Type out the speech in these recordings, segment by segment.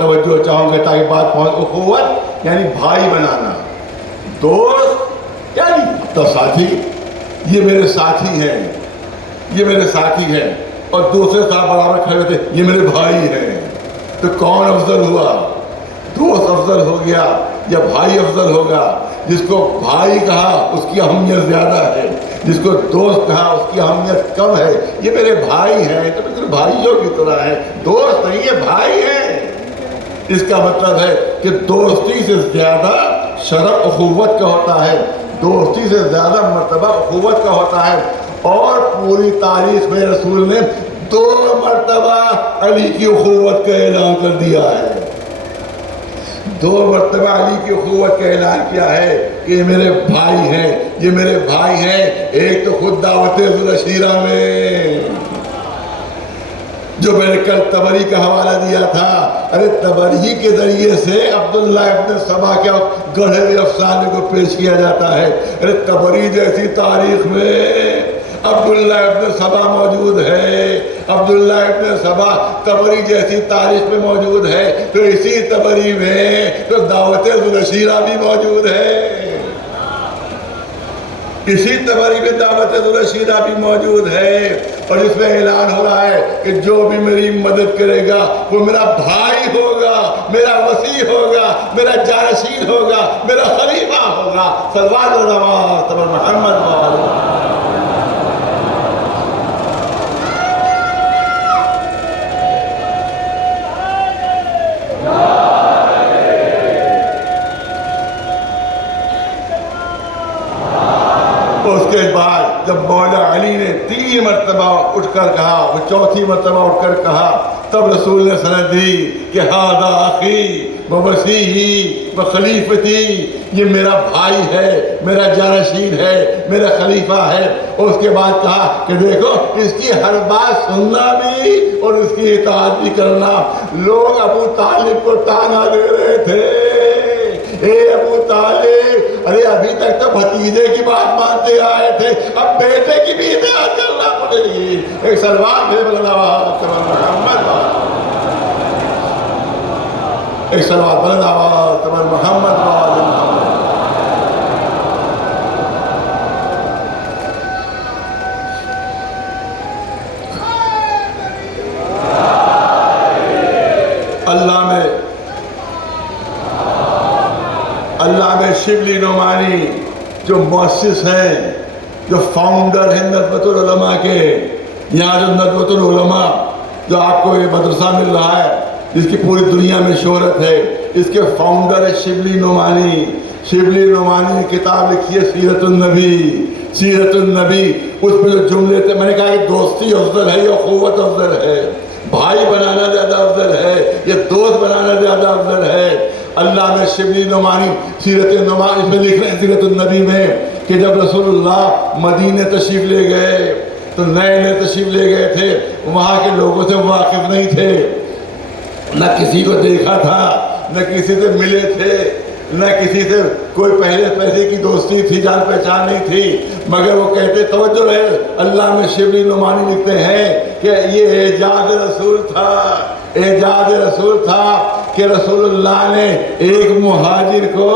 توجہ چاہوں گے تاکہ بات پہنچ. اخوت یعنی بھائی بنانا, دوست یعنی تو ساتھی. یہ میرے ساتھی ہیں, یہ میرے ساتھی ہیں, اور دوسرے صاحب برابر کھڑے ہوتے یہ میرے بھائی ہیں. تو کون افضل ہوا؟ دوست افضل ہو گیا یا بھائی افضل ہوگا؟ جس کو بھائی کہا اس کی اہمیت زیادہ ہے, جس کو دوست کہا اس کی اہمیت کم ہے. یہ میرے بھائی ہیں تو بالکل بھائیوں کی طرح ہے, دوست نہیں یہ بھائی ہیں. اس کا مطلب ہے کہ دوستی سے زیادہ شرف اخوت کا ہوتا ہے, دوستی سے زیادہ مرتبہ اخوت کا ہوتا ہے. اور پوری تاریخ میں رسول نے 2 مرتبہ علی کی اخوت کا اعلان کر دیا ہے. 2 مرتبہ علی کی اخوت کا اعلان کیا ہے کہ یہ میرے بھائی ہیں, یہ میرے بھائی ہیں. ایک تو خود دعوت ذوالعشیرہ میں جو میں نے کل طبری کا حوالہ دیا تھا, ارے طبری کے ذریعے سے عبداللہ ابن سبا کے گڑھے ہوئے افسانے کو پیش کیا جاتا ہے. ارے طبری جیسی تاریخ میں عبداللہ ابن سبا موجود ہے, عبداللہ ابن سبا طبری جیسی تاریخ میں موجود ہے, تو اسی طبری میں تو دعوت ذوالعشیرہ بھی موجود ہے. اسی طبری میں دعوت ذوالعشیرہ بھی موجود ہے, اور اس میں اعلان ہو رہا ہے کہ جو بھی میری مدد کرے گا وہ میرا بھائی ہوگا, میرا وصی ہوگا, میرا جانشین ہوگا, میرا خلیفہ ہوگا. صلوات اللہ محمد. اس کے بعد جب مولا علی نے 3 مرتبہ اٹھ کر کہا, وہ 4تھی مرتبہ اٹھ کر کہا, تب رسول نے سند دی کہ ھذا اخی و وصی و خلیفتی, یہ میرا بھائی ہے, میرا جانشین ہے, میرا خلیفہ ہے. اور اس کے بعد کہا کہ دیکھو اس کی ہر بات سننا بھی اور اس کی اطاعت بھی کرنا. لوگ ابو طالب کو تانا دے رہے تھے, اے ابو طالب, ارے ابھی تک تو بھتیجے کی بات مانتے آئے تھے, اب بیٹے کی بھی اطاعت کرنا پڑے گی. ایک سلوات بھیج محمد, ایک سلوات محمد. اللہ میں شبلی نعمانی جو مؤسس ہیں, جو فاؤنڈر ہیں ندوۃ العلماء کے, یہاں جو ندوۃ العلماء جو آپ کو یہ مدرسہ مل رہا ہے جس کی پوری دنیا میں شہرت ہے, اس کے فاؤنڈر ہے شبلی نعمانی. شبلی نعمانی نے کتاب لکھی ہے سیرت النبی, سیرت النبی. اس میں جو جملے تھے, میں نے کہا کہ دوستی افضل ہے یا اخوت افضل ہے, بھائی بنانا زیادہ افضل ہے یا دوست بنانا زیادہ افضل ہے. اللہ میں شبلی نعمانی سیرت نعمانی میں لکھ رہے ہیں سیرت النبی میں کہ جب رسول اللہ مدینہ تشریف لے گئے تو نئے نئے تشریف لے گئے تھے, وہاں کے لوگوں سے واقف نہیں تھے, نہ کسی کو دیکھا تھا, نہ کسی سے ملے تھے, نہ کسی سے کوئی پہلے پیسے کی دوستی تھی, جان پہچان نہیں تھی. مگر وہ کہتے, توجہ رہے, اللہ میں شبلی نعمانی لکھتے ہیں کہ یہ اعجاز رسول تھا, اعجاز رسول تھا کہ رسول اللہ نے ایک مہاجر کو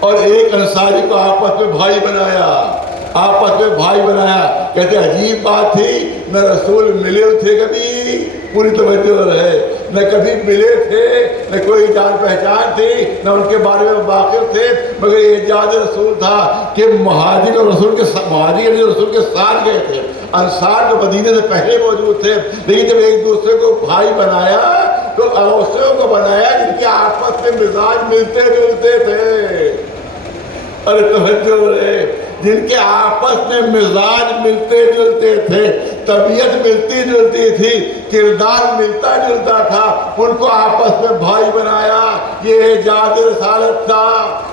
اور ایک انصاری کو آپس میں بھائی بنایا, آپس میں بھائی بنایا. کہتے عجیب بات تھی, نہ رسول ملے تھے کبھی, پوری توجہ رہے, نہ کبھی ملے تھے, نہ کوئی جان پہچان تھی, نہ ان کے بارے میں واقف تھے, مگر یہ اعجاز رسول تھا کہ مہاجر اور رسول کے مہاجر رسول کے ساتھ گئے تھے. انصار جو مدینے سے پہلے موجود تھے, لیکن جب ایک دوسرے کو بھائی بنایا تو اوسوں کو بنایا جن کے آپس میں مزاج ملتے جلتے تھے. ارے توجہ رہے, جن کے آپس میں مزاج ملتے جلتے تھے, طبیعت ملتی جلتی تھی, کردار ملتا جلتا تھا, ان کو آپس میں بھائی بنایا. یہ اعجاز رسالت تھا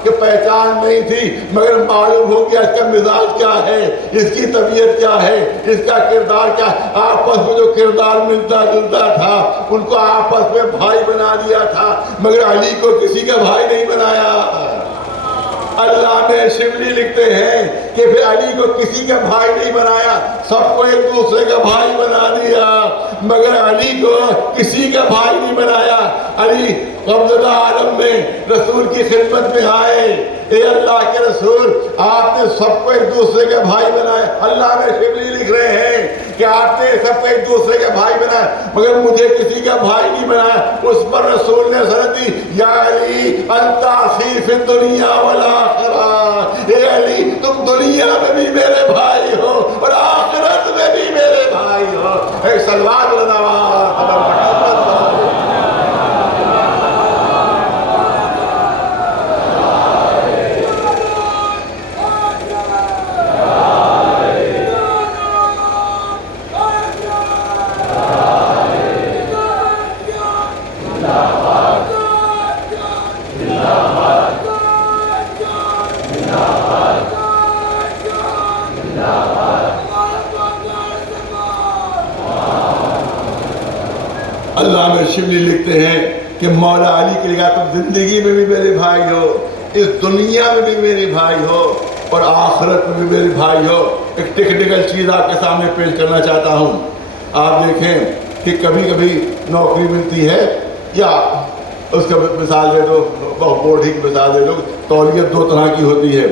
کہ پہچان نہیں تھی مگر معلوم ہو گیا اس کا مزاج کیا ہے, اس کی طبیعت کیا ہے, اس کا کردار کیا ہے. آپس میں جو کردار ملتا جلتا تھا ان کو آپس میں بھائی بنا دیا تھا, مگر علی کو کسی کا بھائی نہیں بنایا. اللہ میں شبلی لکھتے ہیں کہ پھر علی کو کسی کا بھائی نہیں بنایا، سب کو ایک دوسرے کا بھائی بنا دیا، مگر علی کو کسی کا بھائی نہیں بنایا۔ علی قبضہ عالم میں رسول کی خدمت میں آئے، اے اللہ کے رسول آپ نے سب کو ایک دوسرے کا بھائی بنایا۔ اللہ میں شبلی لکھ رہے ہیں کہ آپ نے سب کو ایک دوسرے کا بھائی بنایا، مگر مجھے کسی کا بھائی نہیں بنایا۔ اس پر رسول نے سند دی، یا علی انت اخی فی الدنیا والآخرہ، اے علی تم دنیا میں بھی میرے بھائی ہو اور آخرت میں بھی میرے بھائی ہو۔ ایک سلوات اللہ میں شبلی لکھتے ہیں کہ مولا علی کے لئے تم زندگی میں بھی میرے بھائی ہو، اس دنیا میں بھی میرے بھائی ہو اور آخرت میں بھی میرے بھائی ہو۔ ایک ٹیکنیکل چیز آپ کے سامنے پیش کرنا چاہتا ہوں۔ آپ دیکھیں کہ کبھی کبھی نوکری ملتی ہے، یا اس کا مثال دے دو، بورڈ ہی کی مثال دے دو، تولیت دو طرح کی ہوتی ہے۔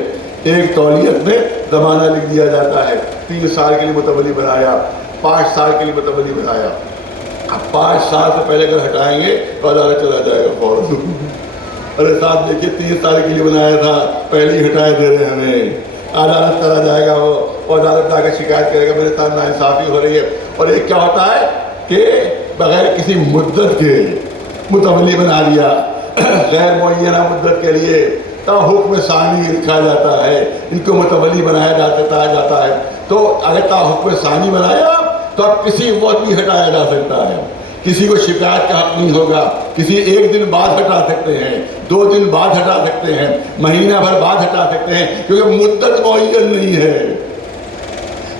ایک تولیت میں زمانہ لکھ دیا جاتا ہے، 3 سال کے لیے متولی بنایا، 5 سال کے لیے متولی بنایا۔ اب 5 سال سے پہلے اگر ہٹائیں گے تو عدالت چلا جائے گا فوراً۔ ارے صاحب دیکھیے 3 سال کے لیے بنایا تھا، پہلے ہی ہٹائے دے رہے ہیں ہمیں، عدالت چلا جائے گا وہ عدالت جا کے شکایت کرے گا میرے ساتھ ناانصافی ہو رہی ہے۔ اور ایک کیا ہوتا ہے کہ بغیر کسی مدت کے متولی بنا دیا، غیر معینہ مدت کے لیے تا حکم ثانی لکھا جاتا ہے، ان کو متولی بنایا جاتا ہے۔ تو اگر تا حکم ثانی بنایا تو اب کسی وقت بھی ہٹایا جا سکتا ہے، کسی کو شکایت کا حق نہیں ہوگا، کسی 1 دن بعد ہٹا سکتے ہیں، 2 دن بعد ہٹا سکتے ہیں، مہینہ بھر بعد ہٹا سکتے ہیں، کیونکہ مدت معین نہیں ہے۔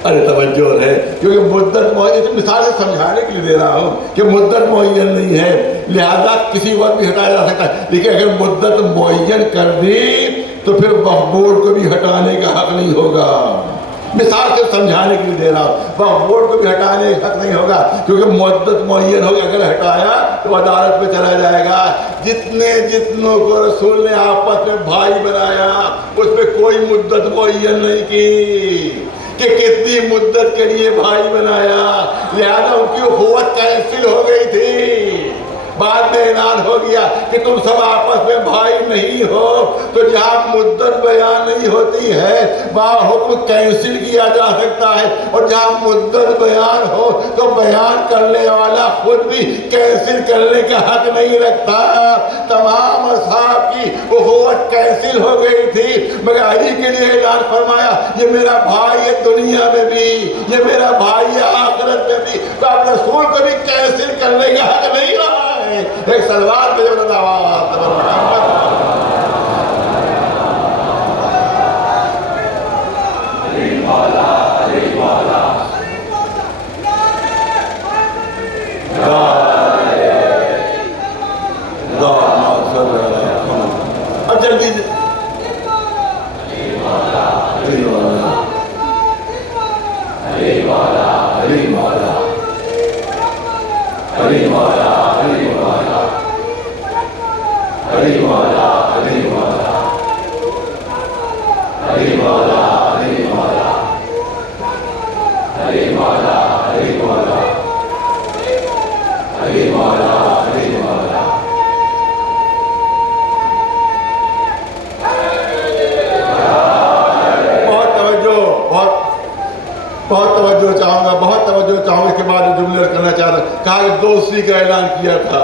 ارے توجہ ہے، کیونکہ مدت معین، مثال سے سمجھانے کے لیے دے رہا ہوں کہ مدت معین نہیں ہے، لہذا کسی وقت بھی ہٹایا جا سکتا ہے۔ لیکن اگر مدت معین کر دی تو پھر بورڈ کو بھی ہٹانے کا حق نہیں ہوگا۔ مثال سے سمجھانے کے لیے دے رہا ہوں، بورڈ کو بھی ہٹانے کا حق نہیں ہوگا، کیونکہ مدت معین ہوگی، اگر ہٹایا تو عدالت میں چلا جائے گا۔ جتنوں کو رسول نے آپس میں بھائی بنایا، اس میں کوئی مدت معین نہیں کی کہ کتنی مدت کے لیے بھائی بنایا، لہذا ان کی اخوت کینسل ہو گئی تھی۔ بعد میں اعلان ہو گیا کہ تم سب آپس میں بھائی نہیں ہو، تو جہاں مدت بیان نہیں ہوتی ہے وہاں حکم کینسل کیا جا سکتا ہے، اور جہاں مدت بیان ہو تو بیان کرنے والا خود بھی کینسل کرنے کا حق نہیں رکھتا۔ تمام اصحاب کی اخوت کینسل ہو گئی تھی، مگر علی کے لیے اعلان فرمایا یہ میرا بھائی ہے دنیا میں بھی، یہ میرا بھائی ہے آخرت میں بھی، تو اب رسول کو بھی کینسل کرنے کا حق نہیں رہا۔ ایک سلوات پہ جب آواز اب جلدی بہت توجہ چاہوں گا، اس کے بعد جملے کرنا چاہتا ہوں۔ کہا کہ دوستی کا اعلان کیا تھا،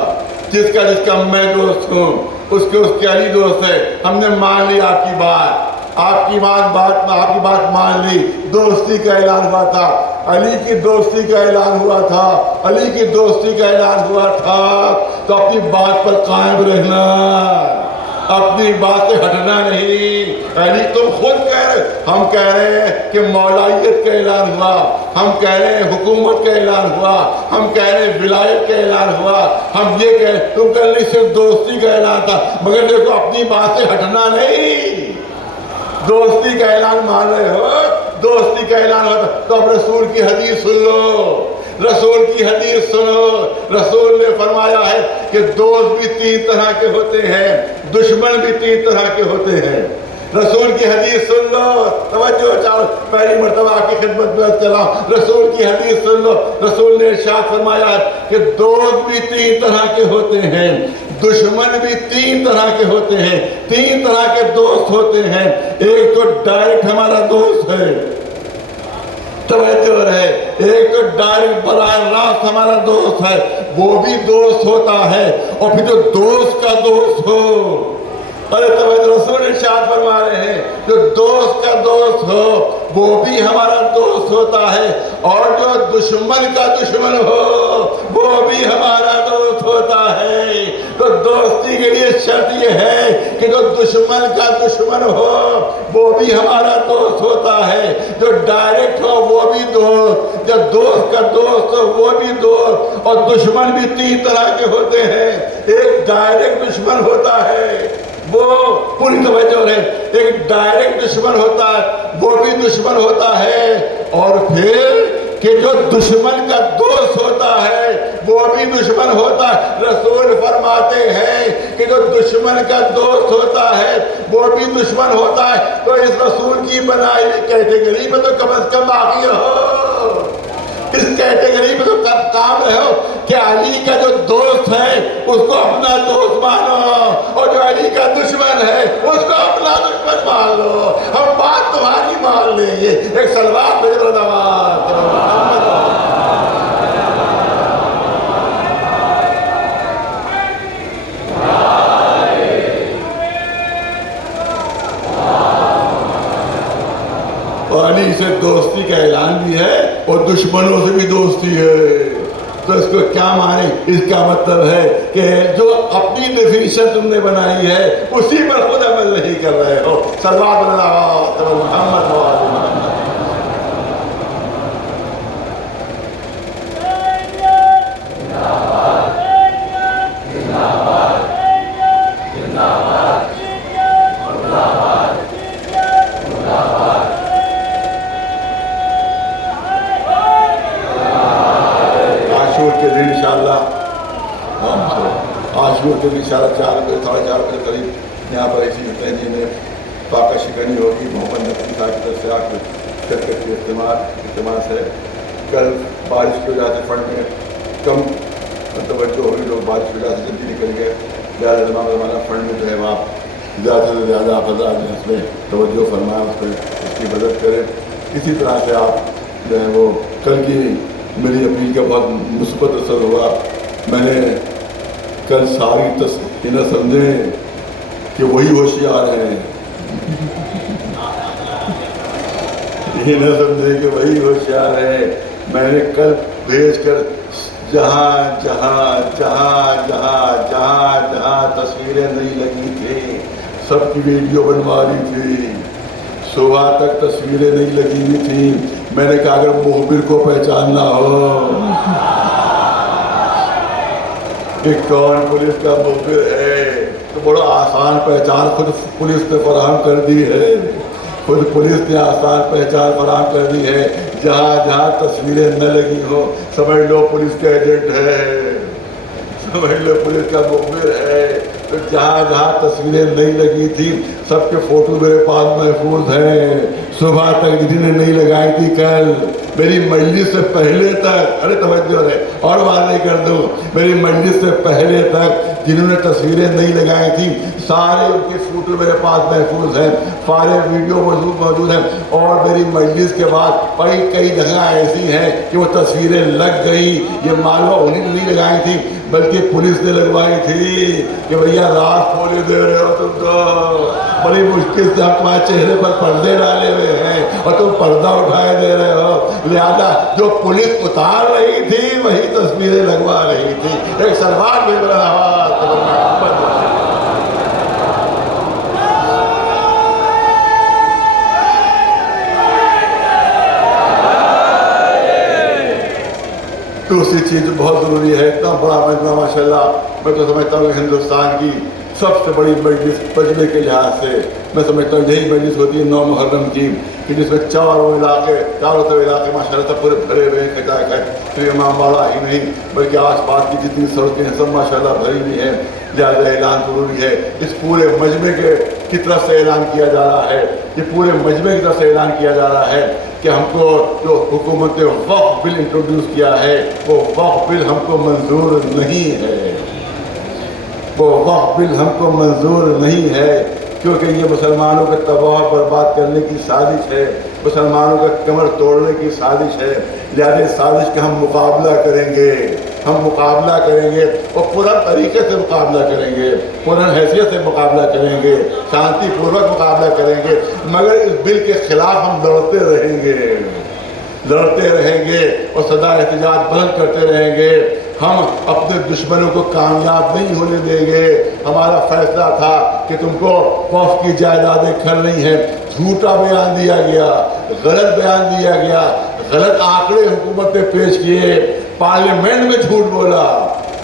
جس کا میں دوست ہوں، اس کے علی دوست ہے، ہم نے مان لی آپ کی بات، آپ کی بات مان لی، دوستی کا اعلان ہوا تھا، علی کی دوستی کا اعلان ہوا تھا، علی کی دوستی کا اعلان ہوا تھا، تو اپنی بات پر قائم رہنا، اپنی بات سے ہٹنا نہیں۔ علی تم خود کہہ رہے، ہم کہہ رہے ہیں کہ مولائیت کا اعلان ہوا، ہم کہہ رہے ہیں حکومت کا اعلان ہوا، ہم کہہ رہے ہیں ولایت کا اعلان ہوا، ہم یہ کہہ، تم کہہ رہے صرف دوستی کا اعلان تھا، مگر دیکھو اپنی بات سے ہٹنا نہیں۔ دوستی کا اعلان مان رہے ہو، دوستی کا اعلان ہوتا تو اب رسول کی حدیث سن لو، رسول کی حدیث سنو۔ رسول نے فرمایا ہے کہ دوست بھی 3 طرح کے ہوتے ہیں، دشمن بھی 3 طرح کے ہوتے ہیں۔ رسول کی حدیث سن لو، توجہ چاہو، پہلی مرتبہ آپ کی خدمت میں چلا، رسول کی حدیث سن لو۔ رسول نے ارشاد فرمایا کہ دوست بھی 3 طرح کے ہوتے ہیں، دشمن بھی 3 طرح کے ہوتے ہیں۔ 3 طرح کے دوست ہوتے ہیں۔ ایک تو ڈائریکٹ ہمارا دوست ہے، توجہ رہے، ایک تو ڈائریکٹ براہ راست ہمارا دوست ہے، وہ بھی دوست ہوتا ہے، اور پھر جو دوست کا دوست ہو، ارے توجہ، رسول ارشاد فرما رہے ہیں جو دوست کا دوست ہو وہ بھی ہمارا دوست ہوتا ہے، اور جو دشمن کا دشمن ہو وہ بھی ہمارا دوست ہوتا ہے۔ تو دوستی کے لیے شرط یہ ہے کہ جو دشمن کا دشمن ہو وہ بھی ہمارا دوست ہوتا ہے، جو ڈائریکٹ ہو وہ بھی دوست، جو دوست کا دوست ہو وہ بھی دوست۔ اور دشمن بھی 3 طرح کے ہوتے ہیں، ایک ڈائریکٹ دشمن ہوتا ہے، وہ پوری توجہ رہے، ایک ڈائریکٹ دشمن ہوتا ہے وہ بھی دشمن ہوتا ہے، اور پھر کہ جو دشمن کا دوست ہوتا ہے وہ بھی دشمن ہوتا ہے۔ رسول فرماتے ہیں کہ جو دشمن کا دوست ہوتا ہے وہ بھی دشمن ہوتا ہے۔ تو اس رسول کی بنائی ہوئی کیٹیگری میں تو کم از کم باقی ہو، اس کیٹیگری میں تو کام رہے ہو کہ علی کا جو دوست ہے اس کو اپنا دوست مانو، اور جو علی کا دشمن ہے اس کو اپنا دشمن مان لو۔ ہم بات تمہاری مان لیں گے۔ ایک سلوات بھیج رہا علی سے دوستی کا اعلان بھی ہے اور دشمنوں سے بھی دوستی ہے۔ تو اس کو کیا مانے؟ اس کا مطلب ہے کہ جو اپنی ڈیفینیشن تم نے بنائی ہے اسی پر خود عمل نہیں کر رہے ہو۔ صلوات علی محمد و آل محمد۔ عاشور کے دن انشاءاللہ 4 بجے 4:30 بجے قریب یہاں پر اسی تہنی میں فاقہ شکنی ہوگی۔ محمد نقوی صاحب کی طرف سے آپ کو شرکت کی التماس ہے۔ کل بارش کی وجہ سے فنڈ میں کم توجہ ہوئی، لوگ بارش کی وجہ سے جلدی نکل گئے، زیادہ زمانہ فنڈ میں جو ہے آپ زیادہ سے زیادہ حضرات نے اس میں توجہ فرمایا، اس پہ اس کی مدد کریں۔ اسی طرح سے آپ جو ہے وہ کل کی میری اپیل کا بہت مثبت اثر ہوا۔ میں نے کل ساری یہ نہ سمجھیں کہ وہی ہوشیار ہیں، یہ نہ سمجھیں کہ وہی ہوشیار ہے۔ میں نے کل بھیج کر جہاں جہاں جہاں جہاں جہاں جہاں تصویریں نہیں لگی تھیں سب کی ویڈیو بنوا لی تھی، صبح تک تصویریں نہیں لگی ہوئی تھیں۔ میں نے کہا اگر مخبر کو پہچاننا ہو کہ کون پولیس کا مخبر ہے تو بڑا آسان پہچان خود پولیس نے فراہم کر دی ہے، خود پولیس نے آسان پہچان فراہم کر دی ہے۔ جہاں جہاں تصویریں نہ لگی ہو سمجھ لو پولیس کا ایجنٹ ہے، سمجھ لو پولیس کا مخبر ہے۔ تو جہاں جہاں تصویریں نہیں لگی تھی سب کے فوٹو میرے پاس محفوظ ہیں۔ صبح تک جنہیں نہیں لگائی تھی کل میری مجلس سے پہلے تک، ارے توجہ ہے اور بات نہیں کر دوں، میری مجلس سے پہلے تک جنہوں نے تصویریں نہیں لگائی تھیں سارے ان کے فوٹو میرے پاس محفوظ ہیں، سارے ویڈیو موجود ہیں۔ اور میری مجلس کے بعد کئی جگہ ایسی ہیں کہ وہ تصویریں لگ گئی، یہ معلوم انہیں نہیں لگائی تھی بلکہ پولیس نے لگوائی تھی کہ بھیا رات کھولے دے رہے ہو تم تو، بڑی مشکل سے ہم تمہارے چہرے پر پردے ڈالے ہوئے ہیں اور تم پردہ اٹھائے دے رہے ہو، لہذا جو پولیس اتار رہی تھی وہی تصویریں لگوا رہی تھی۔ ایک سلوات بھیج رہا دوسری چیز بہت ضروری ہے، اتنا بڑا مجمع ماشاءاللہ، میں تو سمجھتا ہوں کہ ہندوستان کی سب سے بڑی مجلس مجمع کے لحاظ سے میں سمجھتا ہوں یہی مجلس ہوتی ہے 9 محرم کی، کہ جس میں چاروں طرف علاقے ماشاء اللہ سب پورے بھرے ہوئے ہیں، کھچا کھچ، صرف امام باڑہ ہی نہیں بلکہ آس پاس کی جتنی سڑکیں ہیں سب ماشاء اللہ بھری ہوئی ہیں، لہٰذا اعلان ضروری ہے۔ اس پورے مجمع کی طرف سے اعلان کیا جا رہا ہے، یہ پورے مجمع کی طرف سے اعلان کیا جا رہا ہے کہ ہم کو جو حکومت نے وقف بل انٹروڈیوس کیا ہے وہ وقف بل ہم کو منظور نہیں ہے، وہ وقف بل ہم کو منظور نہیں ہے، کیونکہ یہ مسلمانوں کا تباہ برباد کرنے کی سازش ہے، مسلمانوں کا کمر توڑنے کی سازش ہے، لہذا اس سازش کا ہم مقابلہ کریں گے، ہم مقابلہ کریں گے اور پورا طریقے سے مقابلہ کریں گے، پورا حیثیت سے مقابلہ کریں گے، شانتی پوروک مقابلہ کریں گے، مگر اس بل کے خلاف ہم لڑتے رہیں گے، لڑتے رہیں گے اور صدا احتجاج بلند کرتے رہیں گے۔ ہم اپنے دشمنوں کو کامیاب نہیں ہونے دیں گے۔ ہمارا فیصلہ تھا کہ تم کو وقف کی جائیدادیں کھلنی ہیں، جھوٹا بیان دیا گیا، غلط بیان دیا گیا، غلط آنکڑے حکومت نے پیش کیے، پارلیمنٹ میں جھوٹ بولا،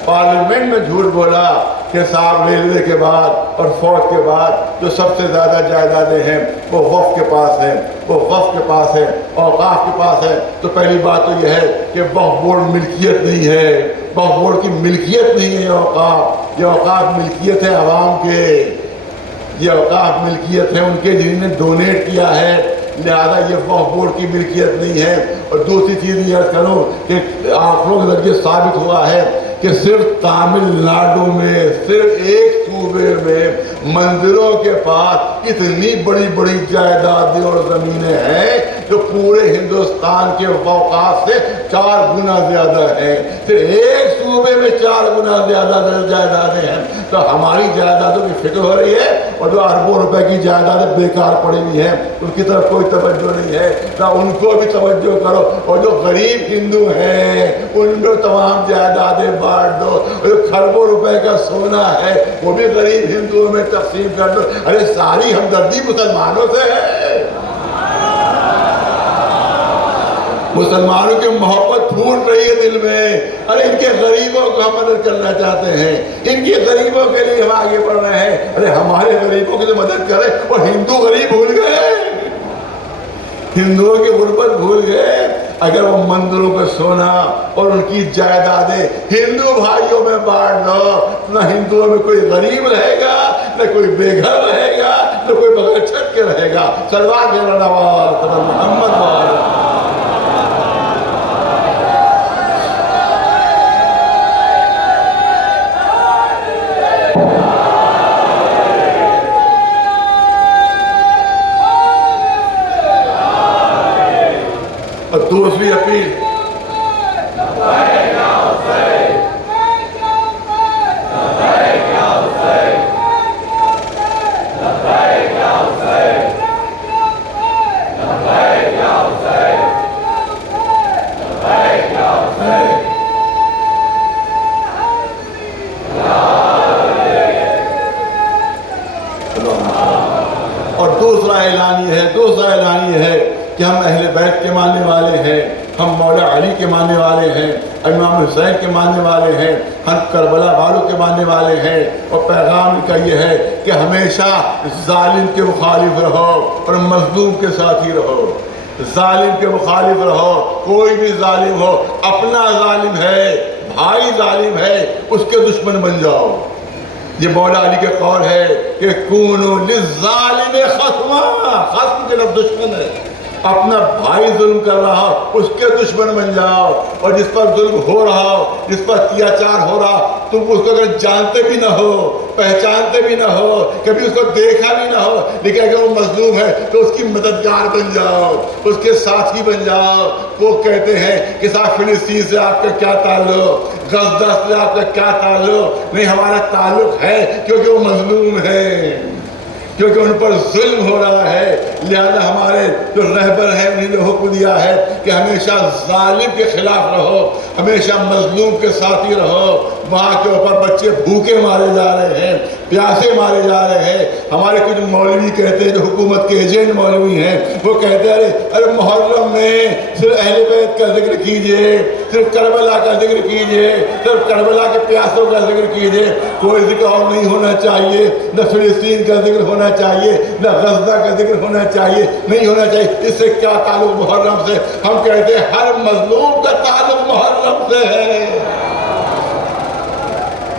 پارلیمنٹ میں جھوٹ بولا کہ صاحب ریلوے کے بعد اور فوج کے بعد جو سب سے زیادہ جائیدادیں ہیں وہ وقف کے پاس ہیں، وہ وقف کے پاس ہے، اوقاف کے پاس ہے۔ تو پہلی بات تو یہ ہے کہ وقف بورڈ ملکیت نہیں ہے، وقف بورڈ کی ملکیت نہیں ہے یہ اوقاف ملکیت ہے عوام کے، یہ اوقاف ملکیت ہے ان کے جنہوں نے ڈونیٹ کیا ہے، لہذا یہ وقف بورڈ کی ملکیت نہیں ہے۔ اور دوسری چیز یہ عرض کروں کہ آنکڑوں کے ذریعے ثابت ہوا ہے کہ صرف تامل ناڈو میں، صرف ایک صوبے میں مندروں کے پاس اتنی بڑی بڑی جائیدادیں اور زمینیں ہیں جو پورے ہندوستان کے اوقاف سے 4 گنا زیادہ ہیں، صرف ایک صوبے میں 4 گنا زیادہ جائیدادیں ہیں۔ تو ہماری جائیدادوں کی فکر ہو رہی ہے اور جو اربوں روپے کی جائیدادیں بیکار پڑی ہوئی ہیں ان کی طرف کوئی توجہ نہیں ہے، نہ ان کو بھی توجہ کرو، اور جو غریب ہندو ہیں ان کو تمام جائیدادیں بانٹ دو، اور جو کھربوں روپے کا سونا ہے وہ بھی غریب ہندوؤں میں تقسیم کر دو۔ ارے ساری ہمدردی مسلمانوں سے ہے، مسلمانوں کی محبت پھوٹ رہی ہے دل میں، ارے ان کے غریبوں کو ہم مدد کرنا چاہتے ہیں، ان کے غریبوں کے لیے ہم آگے بڑھ رہے ہیں، ارے ہمارے غریبوں کی تو مدد کریں۔ اور ہندو غریب بھول گئے، ہندوؤں کی غربت بھول گئے۔ اگر وہ مندروں کا سونا اور ان کی جائیدادیں ہندو بھائیوں میں بانٹ دو، نہ ہندوؤں میں کوئی غریب رہے گا، نہ کوئی بے گھر رہے گا، نہ کوئی بغیر چھت کے رہے گا۔ صلوات محمد وعلیہ دوسری اپیل اور دوسرا اعلان یہ ہے کہ ہم اہل بیت کے ماننے والے ہیں، ہم مولا علی کے ماننے والے ہیں، امام حسین کے ماننے والے ہیں، ہم کربلا والوں کے ماننے والے ہیں، اور پیغام کا یہ ہے کہ ہمیشہ ظالم کے مخالف رہو اور مظلوم کے ساتھ ہی رہو، ظالم کے مخالف رہو، کوئی بھی ظالم ہو، اپنا ظالم ہے، بھائی ظالم ہے، اس کے دشمن بن جاؤ۔ یہ مولا علی کے قول ہے کہ کونو للظالم خصم کے لفظ دشمن ہے، اپنا بھائی ظلم کر رہا اس کے دشمن بن جاؤ، اور جس پر ظلم ہو رہا ہو، جس پر اتیاچار ہو رہا، تم اس کو اگر جانتے بھی نہ ہو، پہچانتے بھی نہ ہو، کبھی اس کو دیکھا بھی نہ ہو، لیکن اگر وہ مظلوم ہے تو اس کی مددگار بن جاؤ، اس کے ساتھی بن جاؤ۔ وہ کہتے ہیں کہ صاحب فلسطین سے آپ کا کیا تعلق، غزہ سے آپ کا کیا تعلق؟ نہیں، ہمارا تعلق ہے کیونکہ وہ مظلوم ہے، کیونکہ ان پر ظلم ہو رہا ہے، لہذا ہمارے جو رہبر ہیں انہوں نے حکم دیا ہے کہ ہمیشہ ظالم کے خلاف رہو، ہمیشہ مظلوم کے ساتھ ہی رہو۔ وہاں کے اوپر بچے بھوکے مارے جا رہے ہیں، پیاسے مارے جا رہے ہیں۔ ہمارے کچھ مولوی کہتے ہیں جو حکومت کے ایجنٹ مولوی ہیں، وہ کہتے ہیں ارے محرم میں صرف اہل بیت کا ذکر کیجئے، صرف کربلا کا ذکر کیجئے، صرف کربلا کے پیاسوں کا ذکر کیجئے، کوئی ذکر اور نہیں ہونا چاہیے، نہ فلسطین کا ذکر ہونا چاہیے، نہ غزہ کا ذکر ہونا چاہیے، نہیں ہونا چاہیے۔ اس سے کیا تعلق محرم سے؟ ہم کہتے ہیں ہر مظلوم کا تعلق محرم سے ہے،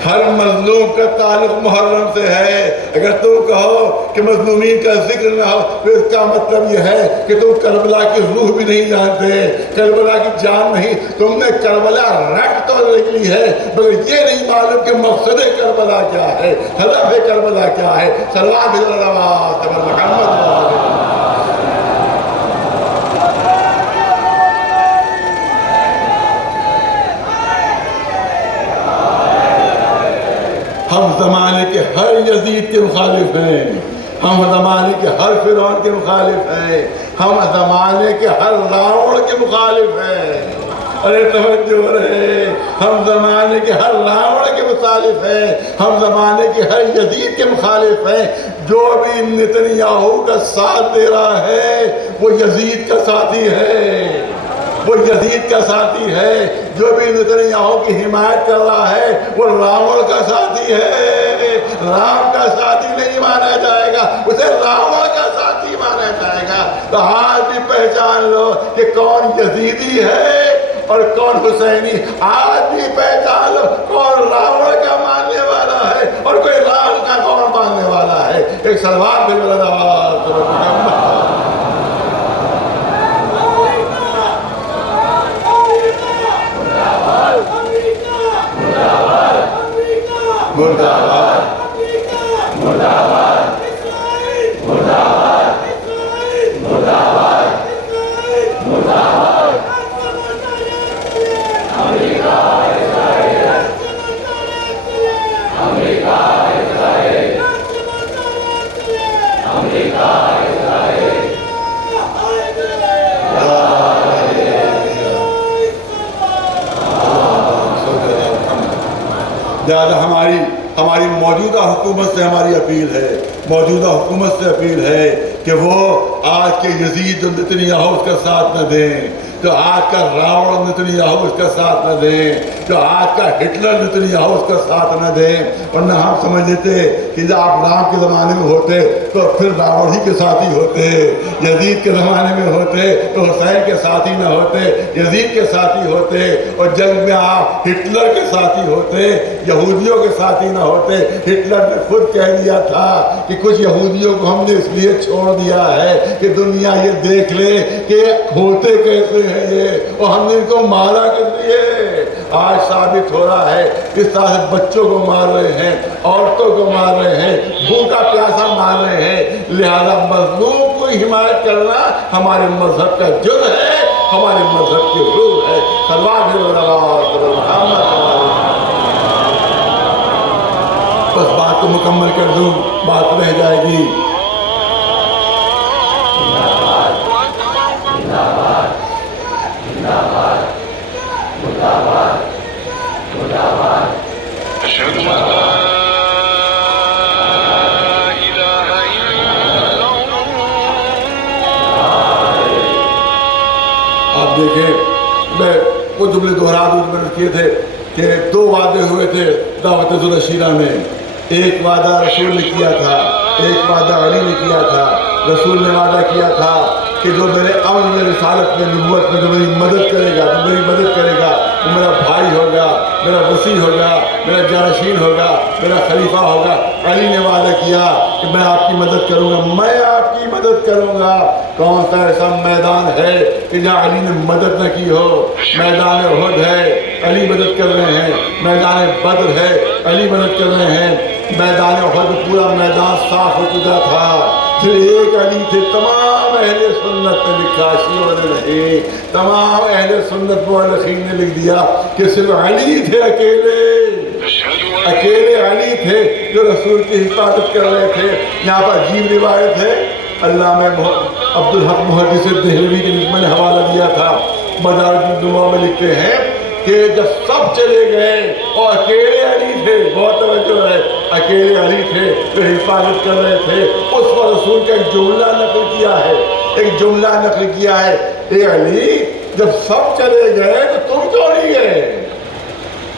ہر مظلوم کا تعلق محرم سے ہے۔ اگر تم کہو کہ مظلومین کا ذکر نہ ہو تو اس کا مطلب یہ ہے کہ تم کربلا کی روح بھی نہیں جانتے، کربلا کی جان نہیں، تم نے کربلا رٹ تو لکھ لی ہے مگر یہ نہیں معلوم کہ مقصد کربلا کیا ہے، ہدف کربلا کیا ہے۔ صلوات محمد۔ ہم زمانے کے ہر یزید کے مخالف ہیں، ہم زمانے کے ہر فرعون کے مخالف ہیں، ہم زمانے کے ہر راوڑ کے مخالف ہیں۔ ارے توجہ رہے، ہم زمانے کے ہر راوڑ کے مخالف ہیں، ہم زمانے کے ہر یزید کے مخالف ہیں۔ جو بھی نتنیاہو کا ساتھ دے رہا ہے وہ یزید کا ساتھی ہے، وہ یزید کا ساتھی ہے۔ جو بھی نتنیاہو کی حمایت کر رہا ہے وہ راوڑ کا ساتھی ہے، رام کا ساتھی نہیں مانا جائے گا، اسے راوڑ کا ساتھی مانا جائے گا۔ تو آج بھی پہچان لو کہ کون یزیدی ہے اور کون حسینی، آج بھی پہچان لو کون راوڑ کا ماننے والا ہے اور کوئی رام کا کون ماننے والا ہے۔ ایک سلوات بھی بلند آواز مرد آباد، مرد آباد، مرد آباد، مرد آباد، مرد آباد، امریکہ اسرائیل، امریکہ اسرائیل، امریکہ اسرائیل۔ لہٰذا ہماری موجودہ حکومت سے ہماری اپیل ہے، موجودہ حکومت سے اپیل ہے کہ وہ آج کے یزید جو نتنیاہو اس کا ساتھ نہ دیں، جو آج کا راوڑ نتنیاہو اس کا ساتھ نہ دیں، جو آج کا ہٹلر نتنیاہو اس کا ساتھ نہ دیں۔ ورنہ ہم سمجھ لیتے کہ جب آپ رام کے زمانے میں ہوتے تو پھر راوڑ ہی کے ساتھی ہوتے، یزید کے زمانے میں ہوتے تو حسین کے ساتھی نہ ہوتے، یزید کے ساتھی ہوتے، اور جنگ میں آپ ہٹلر کے ساتھی ہوتے، یہودیوں کے ساتھی نہ ہوتے۔ ہٹلر نے خود کہہ دیا تھا کہ کچھ یہودیوں کو ہم نے اس لیے چھوڑ دیا ہے کہ دنیا یہ دیکھ لے کہ ہوتے کیسے ہیں یہ، اور ہم نے ان کو مارا کس لیے۔ آج ثابت ہو رہا ہے اس طرح سے بچوں کو مار رہے ہیں، عورتوں کو مار رہے ہیں، بھوکا پیاسا مار رہے ہیں۔ لہذا مظلوم کو حمایت کرنا ہمارے مذہب کا جرم ہے، ہمارے مذہب کی روح ہے۔ صلوات محمد۔ بس بات کو مکمل کر دوں، بات رہ جائے گی۔ آپ دیکھیں، میں وہ جملے دہرا دوں میں نے کیے تھے کہ 2 وعدے ہوئے تھے دعوت ذوالعشیرہ میں۔ ایک وعدہ رسول نے کیا تھا، ایک وعدہ علی نے کیا تھا۔ رسول نے وعدہ کیا تھا کہ جو میرے عمل میں، رسالت میں، نبوت میں جو میری مدد کرے گا، جو میری مدد کرے گا وہ میرا بھائی ہوگا، میرا وصی ہوگا، میرا جانشین ہوگا، میرا خلیفہ ہوگا۔ علی نے وعدہ کیا کہ میں آپ کی مدد کروں گا، میں آپ کی مدد کروں گا۔ کون سا ایسا میدان ہے کہ جہاں علی نے مدد نہ کی ہو؟ میدان احد ہے، علی مدد کر رہے ہیں۔ میدان بدر ہے، علی مدد کر رہے ہیں۔ میدان احد پورا میدان صاف ہو چکا تھا، صرف ایک علی تھے۔ تمام اہل سنت نے لکھا، شیعوں نے نہیں، تمام اہل سنت مورخین نے لکھ دیا کہ صرف علی تھے، اکیلے علی تھے جو رسول کی حفاظت کر رہے تھے۔ یہاں پر عجیب روایت ہے، علامہ عبدالحق محدث دہلوی کے جس میں نے حوالہ دیا تھا، مدارج النبوہ میں لکھتے ہیں کہ جب سب چلے گئے اور اکیلے علی تھے، بہت توجہ ہے، اکیلے علی تھے جو حفاظت کر رہے تھے، اس پر رسول کا ایک جملہ نقل کیا ہے، ایک جملہ نقل کیا ہے، اے علی جب سب چلے گئے تو تم کیوں نہیں گئے؟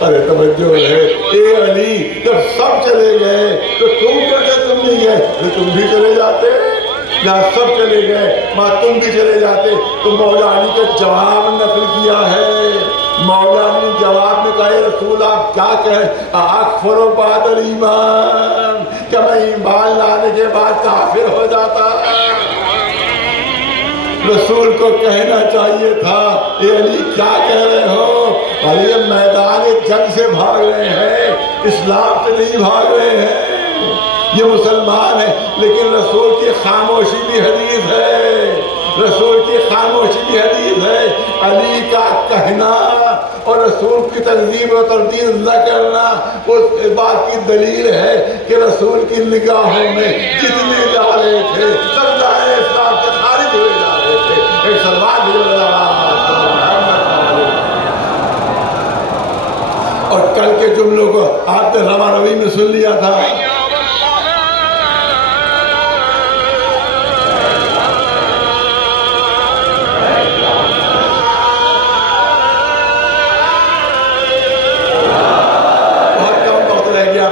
ارے توجہ ہے، اے علی جب سب چلے گئے تو تم نہیں گئے؟ تم بھی چلے جاتے، جہاں سب چلے گئے وہاں تم بھی چلے جاتے۔ تو مولا علی کا جواب نقل کیا ہے۔ مولا علی نے جواب میں کہا، رسول آپ کیا کہیں؟ اکفر بعد الایمان، کہ میں ایمان لانے کے بعد کافر ہو جاتا؟ رسول کو کہنا چاہیے تھا، اے علی کیا کہہ رہے ہو؟ علی میدان جنگ سے بھاگ رہے ہیں، اسلام سے نہیں بھاگ رہے ہیں، یہ مسلمان ہے۔ لیکن رسول کی خاموشی بھی حدیث ہے، رسول کی خاموشی بھی حدیث ہے۔ علی کا کہنا اور رسول کی تکذیب و تردید نہ کرنا اس بات کی دلیل ہے کہ رسول کی نگاہوں میں جتنے جا رہے تھے سب دائرے اسلام سے خارج ہوئے جا رہے تھے۔ ایک سلمان بھی اور کل کے جملوں کو آپ نے رواں روی میں سن لیا تھا۔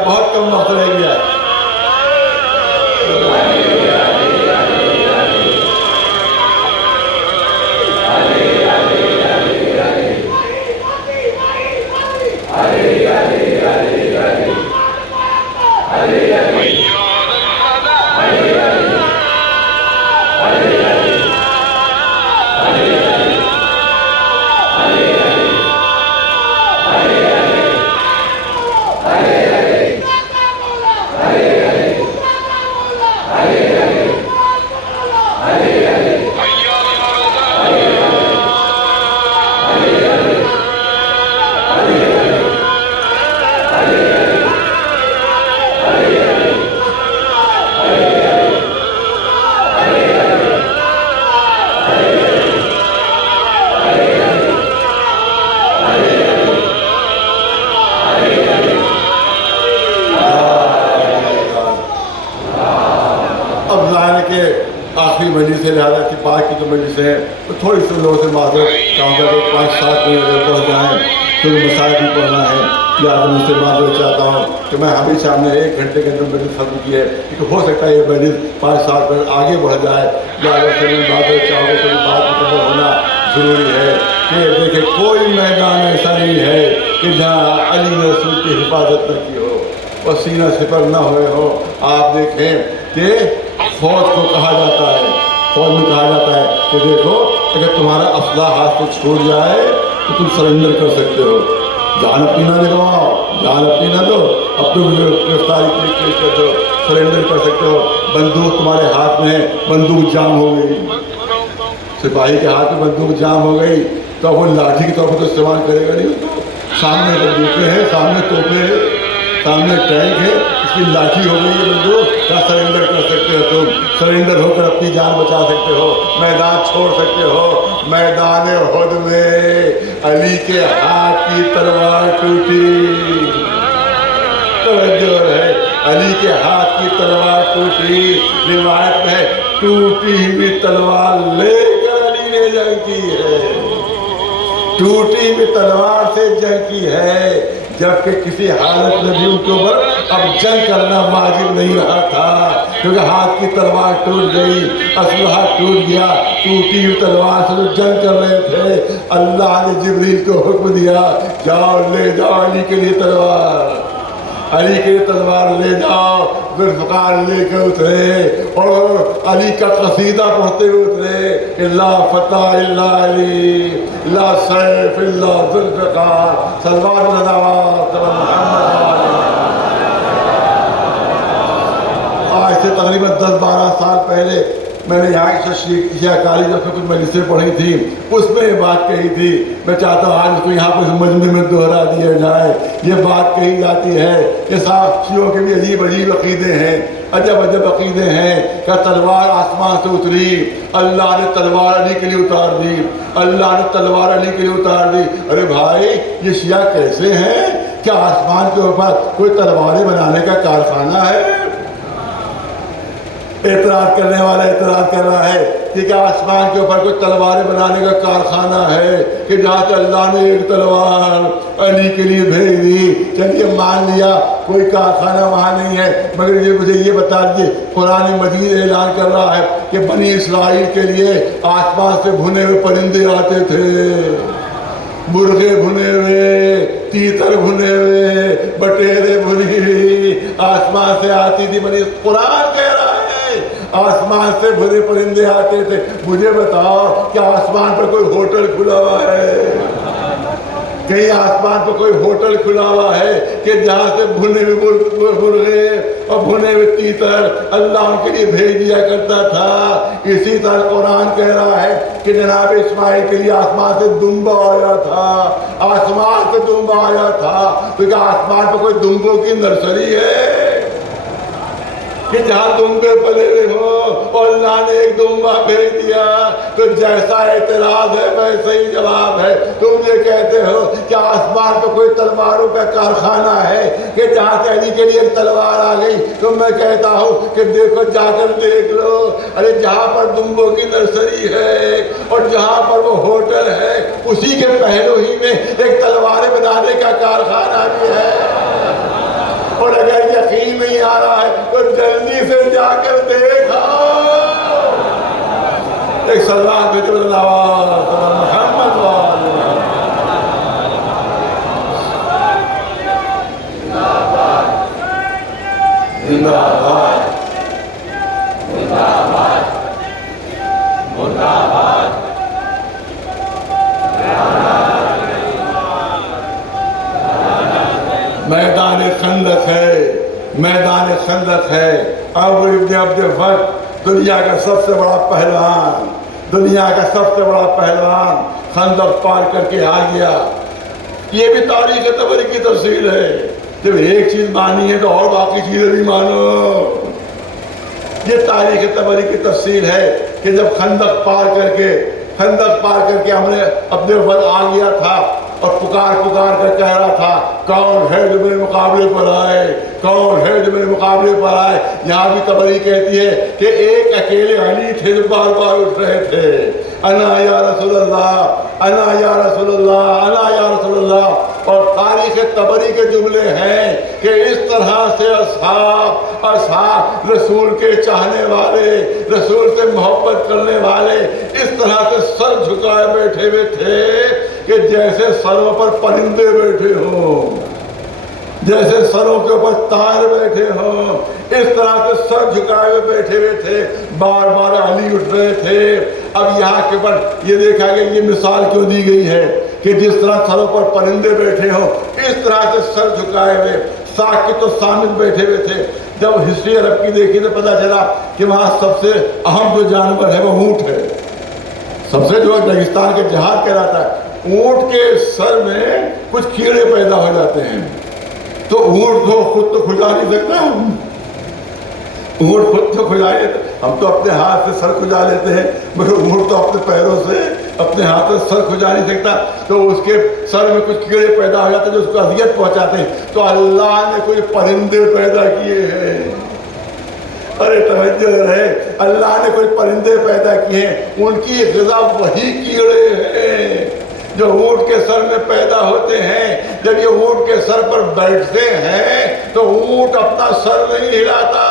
بہت کم وقت رہ گیا۔ آخری مجلس سے لہٰذا کہ بعد کی جو مجلس ہیں تو تھوڑی سی لوگوں سے معذرت چاہوں گا کہ 5-7 منٹ اگر پہنچ جائیں تو مسائل بھی پڑھنا ہے، لہٰذا مجھ سے معذرت چاہتا ہوں کہ میں ہمیشہ ہم نے 1 گھنٹے کے اندر مجلس ختم کی ہے، کیونکہ ہو سکتا ہے یہ مجلس 5-7 منٹ آگے بڑھ جائے، لہٰذا سے میں معذرت چاہوں گا کہ بات مکمل ہونا ضروری ہے۔ کہ دیکھیں کوئی میدان ایسا نہیں ہے کہ جہاں علی نے رسول کی حفاظت نہ کی ہو اور سینہ سپر نہ ہوئے ہو۔ آپ دیکھیں کہ فوج کو کہا جاتا ہے، فوج میں کہا جاتا ہے کہ دیکھو اگر تمہارا اسلحہ ہاتھ سے چھوٹ جائے تو تم سرنڈر کر سکتے ہو، جان اپنی نہ لگواؤ، جان اپنی نہ دو، اب تم گرفتاری کی پیش کر دو، سرنڈر کر سکتے ہو۔ بندوق تمہارے ہاتھ میں ہے، بندوق جام ہو گئی، سپاہی کے ہاتھ میں بندوق جام ہو گئی تو وہ لاٹھی کے طور پر تو استعمال کرے گا نہیں، اس کو سامنے بندوقیں ہیں، سامنے توپیں ہیں، سامنے ٹینک ہے، اس کی لاٹھی ہو گئی ہے بندوق، کیا سرنڈر کر سکتے ہو تم؟ سرنڈر ہو کر اپنی جان بچا سکتے ہو، میدان چھوڑ سکتے ہو۔ میدان احد میں علی کے ہاتھ کی تلوار ٹوٹی، توجہ ہے، علی کے ہاتھ کی تلوار ٹوٹی، روایت میں ٹوٹی ہوئی تلوار لے کر علی نے جنگ کی ہے، ٹوٹی ہوئی تلوار سے جنگ کی ہے، جبکہ کسی حالت میں بھی ان کے اوپر اب جنگ کرنا واجب نہیں رہا تھا، کیونکہ ہاتھ کی تلوار ٹوٹ گئی، اسلحہ ٹوٹ گیا، ٹوٹی ہوئی تلوار سے جو جنگ کر رہے تھے اللہ نے جبریل کو حکم دیا، جاؤ لے جاؤ علی کے لیے تلوار، علی کے لیے تلوار لے جاؤ۔ ذوالفقار لے کر اترے اور علی کا قصیدہ پڑھتے ہوئے اترے کہ لا فتح الا علی، لا سیف الا ذوالفقار، سلوات محمد۔ آج سے تقریباً 10-12 سال پہلے میں نے یہاں شیعہ کالج میں کچھ مجلسیں پڑھی تھیں، اس میں یہ بات کہی تھی، میں چاہتا ہوں آج اس کو یہاں پر اس مجمع میں دہرا دیا جائے۔ یہ بات کہی جاتی ہے کہ صاحب شیعوں کے بھی عجیب عجیب عقیدے ہیں، عجب عجب عقیدے ہیں، کہ تلوار آسمان سے اتری، اللہ نے تلوار علی کے لیے اتار دی، اللہ نے تلوار علی کے لیے اتار دی۔ ارے بھائی یہ شیعہ کیسے ہیں؟ کیا آسمان کے اوپر کوئی تلواریں بنانے کا کارخانہ ہے؟ اعتراض اعتراض کرنے والا اعتراض کر رہا ہے کہ کیا آسمان کے اوپر کوئی تلواریں بنانے کا کارخانہ ہے کہ جہاں سے اللہ نے ایک تلوار علی کے لیے بھیج دی؟ چلیے مان لیا کوئی کارخانہ وہاں نہیں ہے، مگر یہ مجھے یہ بتا دیجیے قرآن مجید اعلان کر رہا ہے کہ بنی اسرائیل کے لیے آسمان سے بھنے ہوئے پرندے آتے تھے، مرغے بھنے ہوئے، تیتر بھنے ہوئے، بٹیرے بھنی ہوئی آسمان سے آتی تھی۔ بنی قرآن کہہ رہا ہے آسمان سے بھنے پرندے آتے تھے۔ مجھے بتاؤ کیا آسمان پر کوئی ہوٹل کھلا ہوا ہے؟ کہیں آسمان پر کوئی ہوٹل کھلا ہوا ہے کہ جہاں سے بھنے ہوئے مرغے اور بھنے ہوئے تیتر اللہ ان کے لیے بھیج دیا کرتا تھا؟ اسی طرح قرآن کہہ رہا ہے کہ جناب اسماعیل کے لیے آسمان سے دمبا آیا تھا، آسمان سے دمبا آیا تھا۔ تو کیا آسمان پر کوئی دمبوں کی نرسری ہے کہ جہاں دمبے پلے ہوئے ہو اور اللہ نے ایک دمبا بھیج دیا؟ تو جیسا اعتراض ہے ویسا ہی جواب ہے۔ تم یہ کہتے ہو کہ آسمان پہ کوئی تلواروں کا کارخانہ ہے کہ جہاں سے علی کے لیے ایک تلوار آ گئی، تو میں کہتا ہوں کہ دیکھو جا کر دیکھ لو، ارے جہاں پر دمبوں کی نرسری ہے اور جہاں پر وہ ہوٹل ہے اسی کے پہلو ہی میں ایک تلواریں بنانے کا کارخانہ بھی ہے۔ اور اگر یقین نہیں آ رہا ہے تو جلدی سے جا کر دیکھا۔ ایک سلام بھیجو محمد زندہ باد، زندہ باد، مردہ باد۔ میدان خندق ہے، میدان خندق ہے۔ ابو ابن عبد الفت دنیا کا سب سے بڑا پہلوان، دنیا کا سب سے بڑا پہلوان خندق پار کر کے آ گیا۔ یہ بھی تاریخ طبری کی تفصیل ہے۔ جب ایک چیز مانی ہے تو اور باقی چیزیں بھی مانو۔ یہ تاریخ طبری کی تفصیل ہے کہ جب خندق پار کر کے ہم نے اپنے وقت آ گیا تھا اور پکار کر کہہ رہا تھا کون ہے جو میرے مقابلے پر آئے، کون ہے جو میرے مقابلے پر آئے۔ یہاں بھی طبری کہتی ہے کہ ایک اکیلے علی تھے جو بار بار اٹھ رہے تھے، انا یا رسول اللہ، انا یا رسول اللہ، انا یا رسول اللہ۔ اور تاریخ طبری کے جملے ہیں کہ اس طرح سے اصحاب رسول کے چاہنے والے، رسول سے محبت کرنے والے اس طرح سے سر جھکائے بیٹھے ہوئے تھے کہ جیسے سروں پر پرندے بیٹھے ہوں، جیسے سروں کے اوپر طائر بیٹھے ہوں، اس طرح سے سر جھکائے ہوئے بیٹھے ہوئے تھے، بار بار علی اٹھ رہے تھے۔ اب یہاں کے پر یہ دیکھا گیا یہ مثال کیوں دی گئی ہے کہ جس طرح سروں پر پرندے بیٹھے ہوں اس طرح سے سر جھکائے ہوئے ساکت و صامت بیٹھے ہوئے تھے۔ جب ہسٹری عرب کی دیکھی تو پتہ چلا کہ وہاں سب سے اہم جو جانور ہے وہ اونٹ ہے، سب سے جو ریگستان کے جہاد کہلاتا ہے۔ اونٹ کے سر میں کچھ کیڑے پیدا ہو جاتے ہیں تو اونٹ تو خود تو کھجا نہیں سکتا، اونٹ خود تو کھجا نہیں، ہم تو اپنے ہاتھ سے سر کھجا لیتے ہیں، مگر اونٹ تو اپنے پیروں سے اپنے ہاتھ سے سر کھجا نہیں سکتا، تو اس کے سر میں کچھ کیڑے پیدا ہو جاتے ہیں جو اس کو اذیت پہنچاتے ہیں۔ تو اللہ نے کوئی پرندے پیدا کیے ہیں، ارے توجہ رہے، اللہ نے کوئی پرندے پیدا کیے ہیں، ان کی غذا وہی کیڑے ہیں جو اونٹ کے سر میں پیدا ہوتے ہیں۔ جب یہ اونٹ کے سر پر بیٹھتے ہیں تو اونٹ اپنا سر نہیں ہلاتا،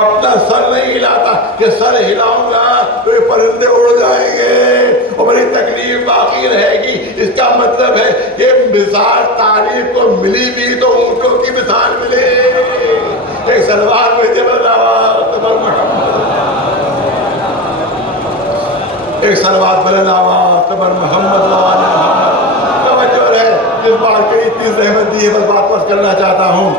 اپنا سر نہیں ہلاتا کہ سر ہلاؤں گا تو یہ پرندے اڑ جائیں گے اور بڑی تکلیف باقی رہے گی۔ اس کا مطلب ہے کہ مثال تاریخ کو ملی بھی تو اونٹوں کی مثال ملے۔ ایک سلوار میں ایک سلوات بلند آواز تبر محمد محمد۔ توجہ رہے، جس بات کی اتنی زحمت دی ہے بس بات پس کرنا چاہتا ہوں۔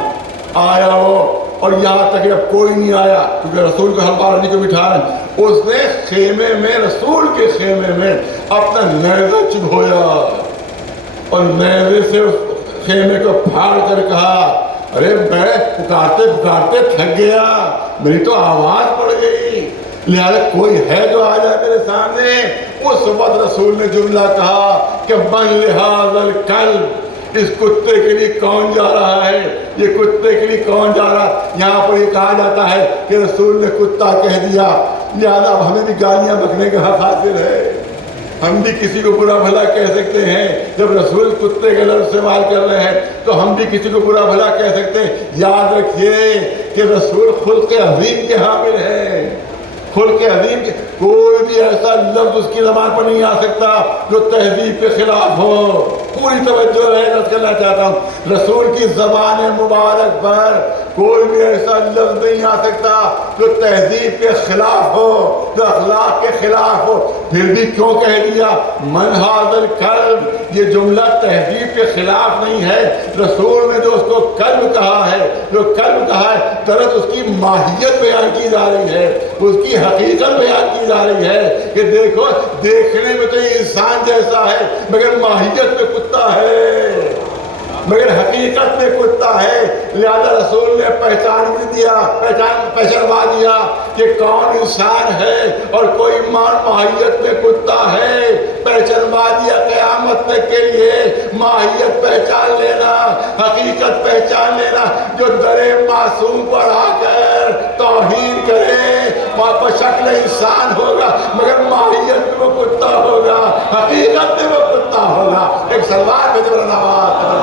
آیا وہ اور یہاں تک اب کوئی نہیں آیا کیونکہ رسول کو ہر بار علی کو بٹھا رہے ہیں۔ اس نے خیمے میں، رسول کے خیمے میں اپنا نیزہ چبھویا اور نیزے سے اس خیمے کو پھاڑ کر کہا ارے میں پکارتے پکارتے تھک گیا، میری تو آواز پڑ گئی، لہذا کوئی ہے جو آ جائے میرے سامنے۔ اس وقت رسول نے جملہ کہا کہ من لہذا الکلب اس کتے کے لیے کون جا رہا ہے؟ یہ کتے کے لیے کون جا رہا ہے؟ یہاں پر یہ کہا جاتا ہے کہ رسول نے کتا کہہ دیا، لہٰذا اب ہمیں بھی گالیاں بکنے کا حق حاصل ہے، ہم بھی کسی کو برا بھلا کہہ سکتے ہیں۔ جب رسول کتے کا لفظ استعمال کر رہے ہیں تو ہم بھی کسی کو برا بھلا کہہ سکتے ہیں۔ یاد رکھیے کہ رسول خلق عظیم کے حامل ہیں، خلق عظیم کے، کوئی بھی ایسا لفظ اس کی زبان پر نہیں آ سکتا جو تہذیب کے خلاف ہو۔ پوری توجہ رہے رد کرنا چاہتا ہوں، رسول کی زبان مبارک پر کوئی بھی ایسا لفظ نہیں آ سکتا جو تہذیب کے خلاف ہو، جو اخلاق کے خلاف ہو۔ پھر بھی کیوں کہہ دیا من ھذا الکلب؟ یہ جملہ تہذیب کے خلاف نہیں ہے، رسول نے جو اس کو کلب کہا ہے، جو کلب کہا ہے، درد اس کی ماہیت بیان کی جا رہی ہے، اس کی حقیقت بیان کی جا رہی ہے کہ دیکھو دیکھنے میں تو یہ انسان جیسا ہے مگر ماہیت میں کتا ہے، مگر حقیقت میں کتا ہے۔ لہذا رسول نے پہچان بھی دیا، پہچانوا دیا کہ کون انسان ہے اور کوئی ماہیت میں کتا ہے، پہچانوا دیا۔ قیامت تک کے لیے ماہیت پہچان لینا، حقیقت پہچان لینا، جو در معصوم پر آ کر توہین کرے وہ شکل انسان ہوگا مگر ماہیت میں وہ کتا ہوگا، حقیقت میں وہ کتا ہوگا۔ ایک سلوات بھیجو محمد۔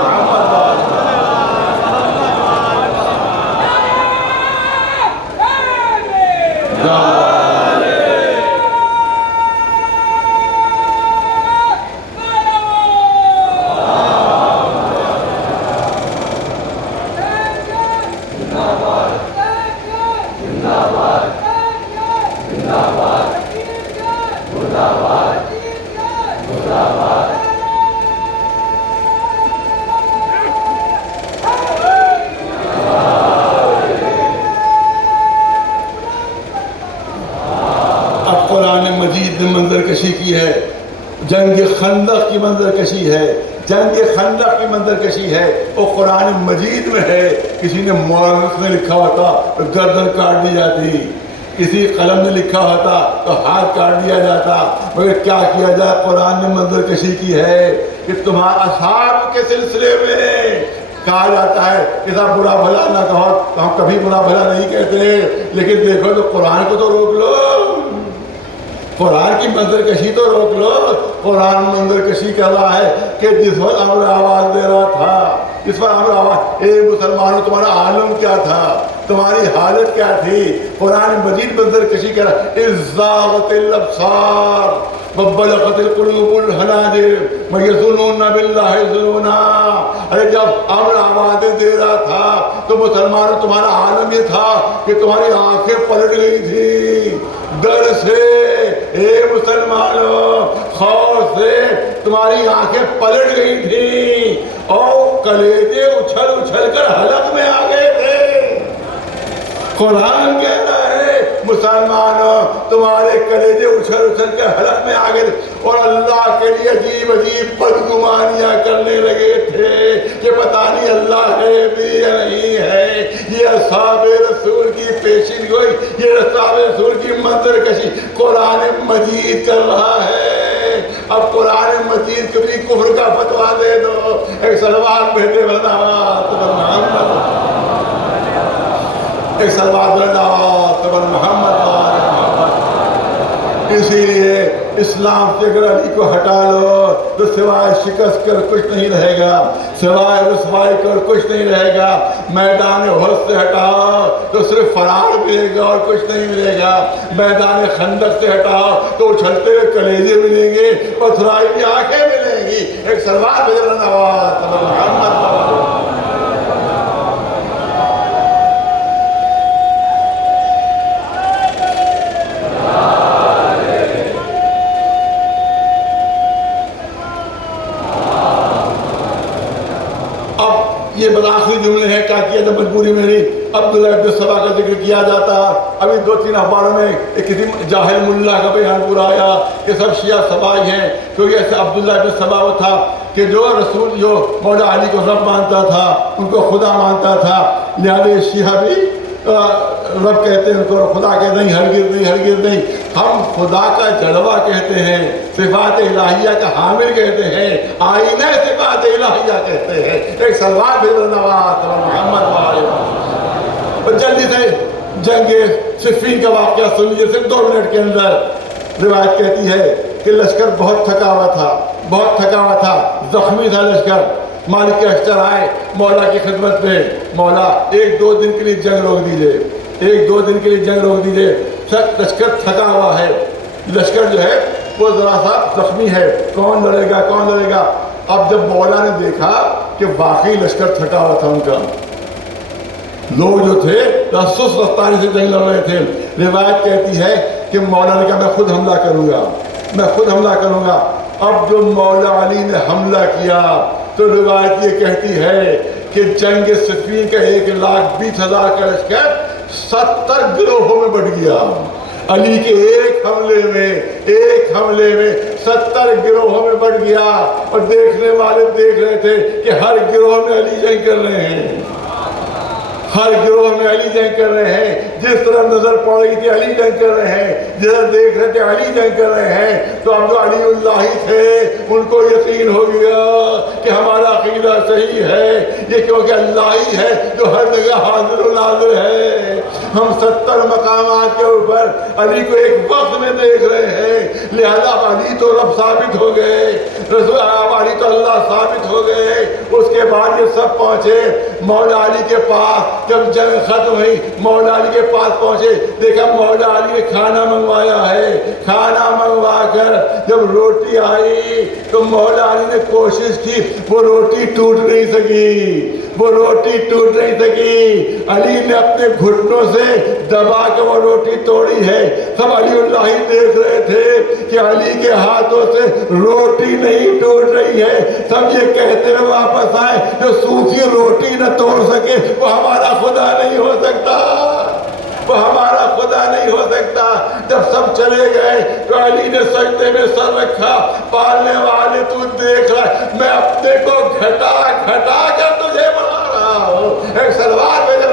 منظر کشی کی ہے، جنگ خندق کی منظر کشی ہے، جنگ خندق کی منظر کشی ہے، وہ قرآن مجید میں ہے۔ کسی نے مورخ نے لکھا ہوتا تو گردن کاٹ دی جاتی، کسی قلم نے لکھا ہوتا تو ہاتھ کاٹ دیا جاتا، مگر کیا کیا جائے، قرآن نے منظر کشی کی ہے کہ تمہارے اصحاب کے سلسلے میں کہا جاتا ہے کہ صاحب برا بھلا نہ کہو، تو ہم کبھی برا بھلا نہیں کہتے، لیکن دیکھو تو قرآن کو تو روک لو، قرآن کی منظر کشی تو روک لو۔ قرآن منظر کشی کر رہا ہے کہ جس وقت امر آواز دے رہا تھا، جس وقت امر آواز، اے مسلمانوں تمہارا عالم کیا تھا، تمہاری حالت کیا تھی، قرآن مجید منظر کشی کر رہا ہے۔ اذ زاغت الابصار وبلغت القلوب الحناجر ویظنون باللہ الظنونا۔ ارے جب امر آوازیں دے رہا تھا تو مسلمانوں تمہارا عالم یہ تھا کہ تمہاری آنکھیں پلٹ گئی تھی ڈر سے، اے مسلمانوں خوف سے تمہاری آنکھیں پلٹ گئی تھی اور کلیجے اچھل اچھل کر حلق میں آ گئے تھے۔ قرآن کہہ رہا ہے مسلمانوں تمہارے کلیجے اچھل اچھل کر حلق میں آ گئے اور اللہ کے لیے عجیب عجیب بدگمانیاں کرنے لگے تھے کہ پتہ نہیں اللہ ہے بھی یا نہیں ہے۔ یہ اصحاب رسول کی پیشین گوئی، یہ اصحاب رسول کی منظر کشی قرآن مجید کر رہا ہے۔ اب قرآن مجید کبھی کفر کا فتویٰ دے دو، ایک سلوات بھیجے برداوات ایک سلوات برداوات محمد۔ اسی لیے اسلام سے اگر علی کو ہٹا لو تو سوائے شکست کر کچھ نہیں رہے گا، سوائے رسوائی کر کچھ نہیں رہے گا۔ میدان احد سے ہٹاؤ تو صرف فرار ملے گا اور کچھ نہیں ملے گا۔ میدان خندق سے ہٹاؤ تو اچھلتے ہوئے کلیجے ملیں گے، پتھرائی کی آنکھیں ملیں گی۔ ایک سلوات بھیجو محمد۔ یہ بالآخری جملے ہیں، کیا کیا جب مجبوری میں نہیں عبداللہ ابن سبا کا ذکر کیا جاتا۔ ابھی 2-3 اخباروں میں ایک کسی جاہل ملا کا بیان پورا آیا کہ سب شیعہ سبائی ہیں، کیونکہ ایسے عبداللہ ابن سبا وہ تھا کہ جو رسول جو مولا علی کو رب مانتا تھا، ان کو خدا مانتا تھا، لہذا شیعہ بھی رب کہتے ہیں ان کو، خدا کہتے نہیں، ہرگز نہیں، ہرگز نہیں، ہم خدا کا جلوہ کہتے ہیں، صفات الہیہ کا حامل کہتے ہیں، آئینہ صفات الہیہ کہتے ہیں۔ ایک سلوات بھیجو نواز محمد اور جلدی سے جنگ صفین کا واقعہ سن لیجیے صرف 2 منٹ کے اندر۔ روایت کہتی ہے کہ لشکر بہت تھکا ہوا تھا، بہت تھکا ہوا تھا، زخمی تھا لشکر۔ مالک اشتر آئے مولا کی خدمت میں، مولا 1-2 دن کے لیے جنگ روک دیجئے، 1-2 دن کے لیے جنگ روک دیجئے، لشکر تھکا ہوا ہے، لشکر جو ہے وہ ذرا سا زخمی ہے، کون لڑے گا، کون لڑے گا؟ اب جب مولا نے دیکھا کہ واقعی لشکر تھکا ہوا تھا ان کا، لوگ جو تھے سست رفتاری سے جنگ لڑ رہے تھے، روایت کہتی ہے کہ مولا نے کہا میں خود حملہ کروں گا، میں خود حملہ کروں گا۔ اب جو مولا علی نے حملہ کیا تو روایت یہ کہتی ہے کہ جنگ صفین کا 1,20,000 کا لشکر 70 گروہوں میں بٹ گیا۔ علی کے ایک حملے میں 70 گروہوں میں بٹ گیا، اور دیکھنے والے دیکھ رہے تھے کہ ہر گروہ میں علی جنگ کر رہے ہیں، ہر گروہ میں علی جنگ کر رہے ہیں، جس طرح نظر پڑ رہی تھی علی جنگ کر رہے ہیں، جدھر دیکھ رہے تھے علی جنگ کر رہے ہیں۔ تو اب جو علی اللہ ہی تھے ان کو یقین ہو گیا کہ ہمارا عقیدہ صحیح ہے، یہ کیونکہ اللہ ہی ہے جو ہر جگہ حاضر و ناظر ہے۔ ہم 70 مقامات کے اوپر علی کو ایک وقت میں دیکھ رہے ہیں، لہذا اب علی تو رب ثابت ہو گئے، رسول اب علی تو اللہ ثابت ہو گئے۔ اس کے بعد یہ سب پہنچے مولا علی کے پاس، جب جنگ ختم ہوئی مولا علی کے پاس پہنچے، دیکھا مولا علی نے کھانا منگوایا ہے، کھانا منگوا کر جب روٹی آئی تو مولا علی نے کوشش کی، وہ روٹی ٹوٹ نہیں سکی، وہ روٹی ٹوٹ نہیں سکی، علی نے اپنے گھٹنوں سے دبا کے وہ روٹی توڑی ہے۔ سب علی اللہ ہی دیکھ رہے تھے کہ علی کے ہاتھوں سے روٹی نہیں ٹوٹ رہی ہے، سب یہ کہتے ہوئے واپس آئے جو سوکھی روٹی نہ توڑ سکے وہ ہمارا خدا نہیں ہو سکتا، وہ ہمارا خدا نہیں ہو سکتا۔ جب سب چلے گئے تو علی نے سجدے میں سر رکھا، پالنے والے تو دیکھ رہا ہے میں اپنے کو گھٹا گھٹا کر تجھے بنا رہا ہوں۔ ایک سلوات بھیجو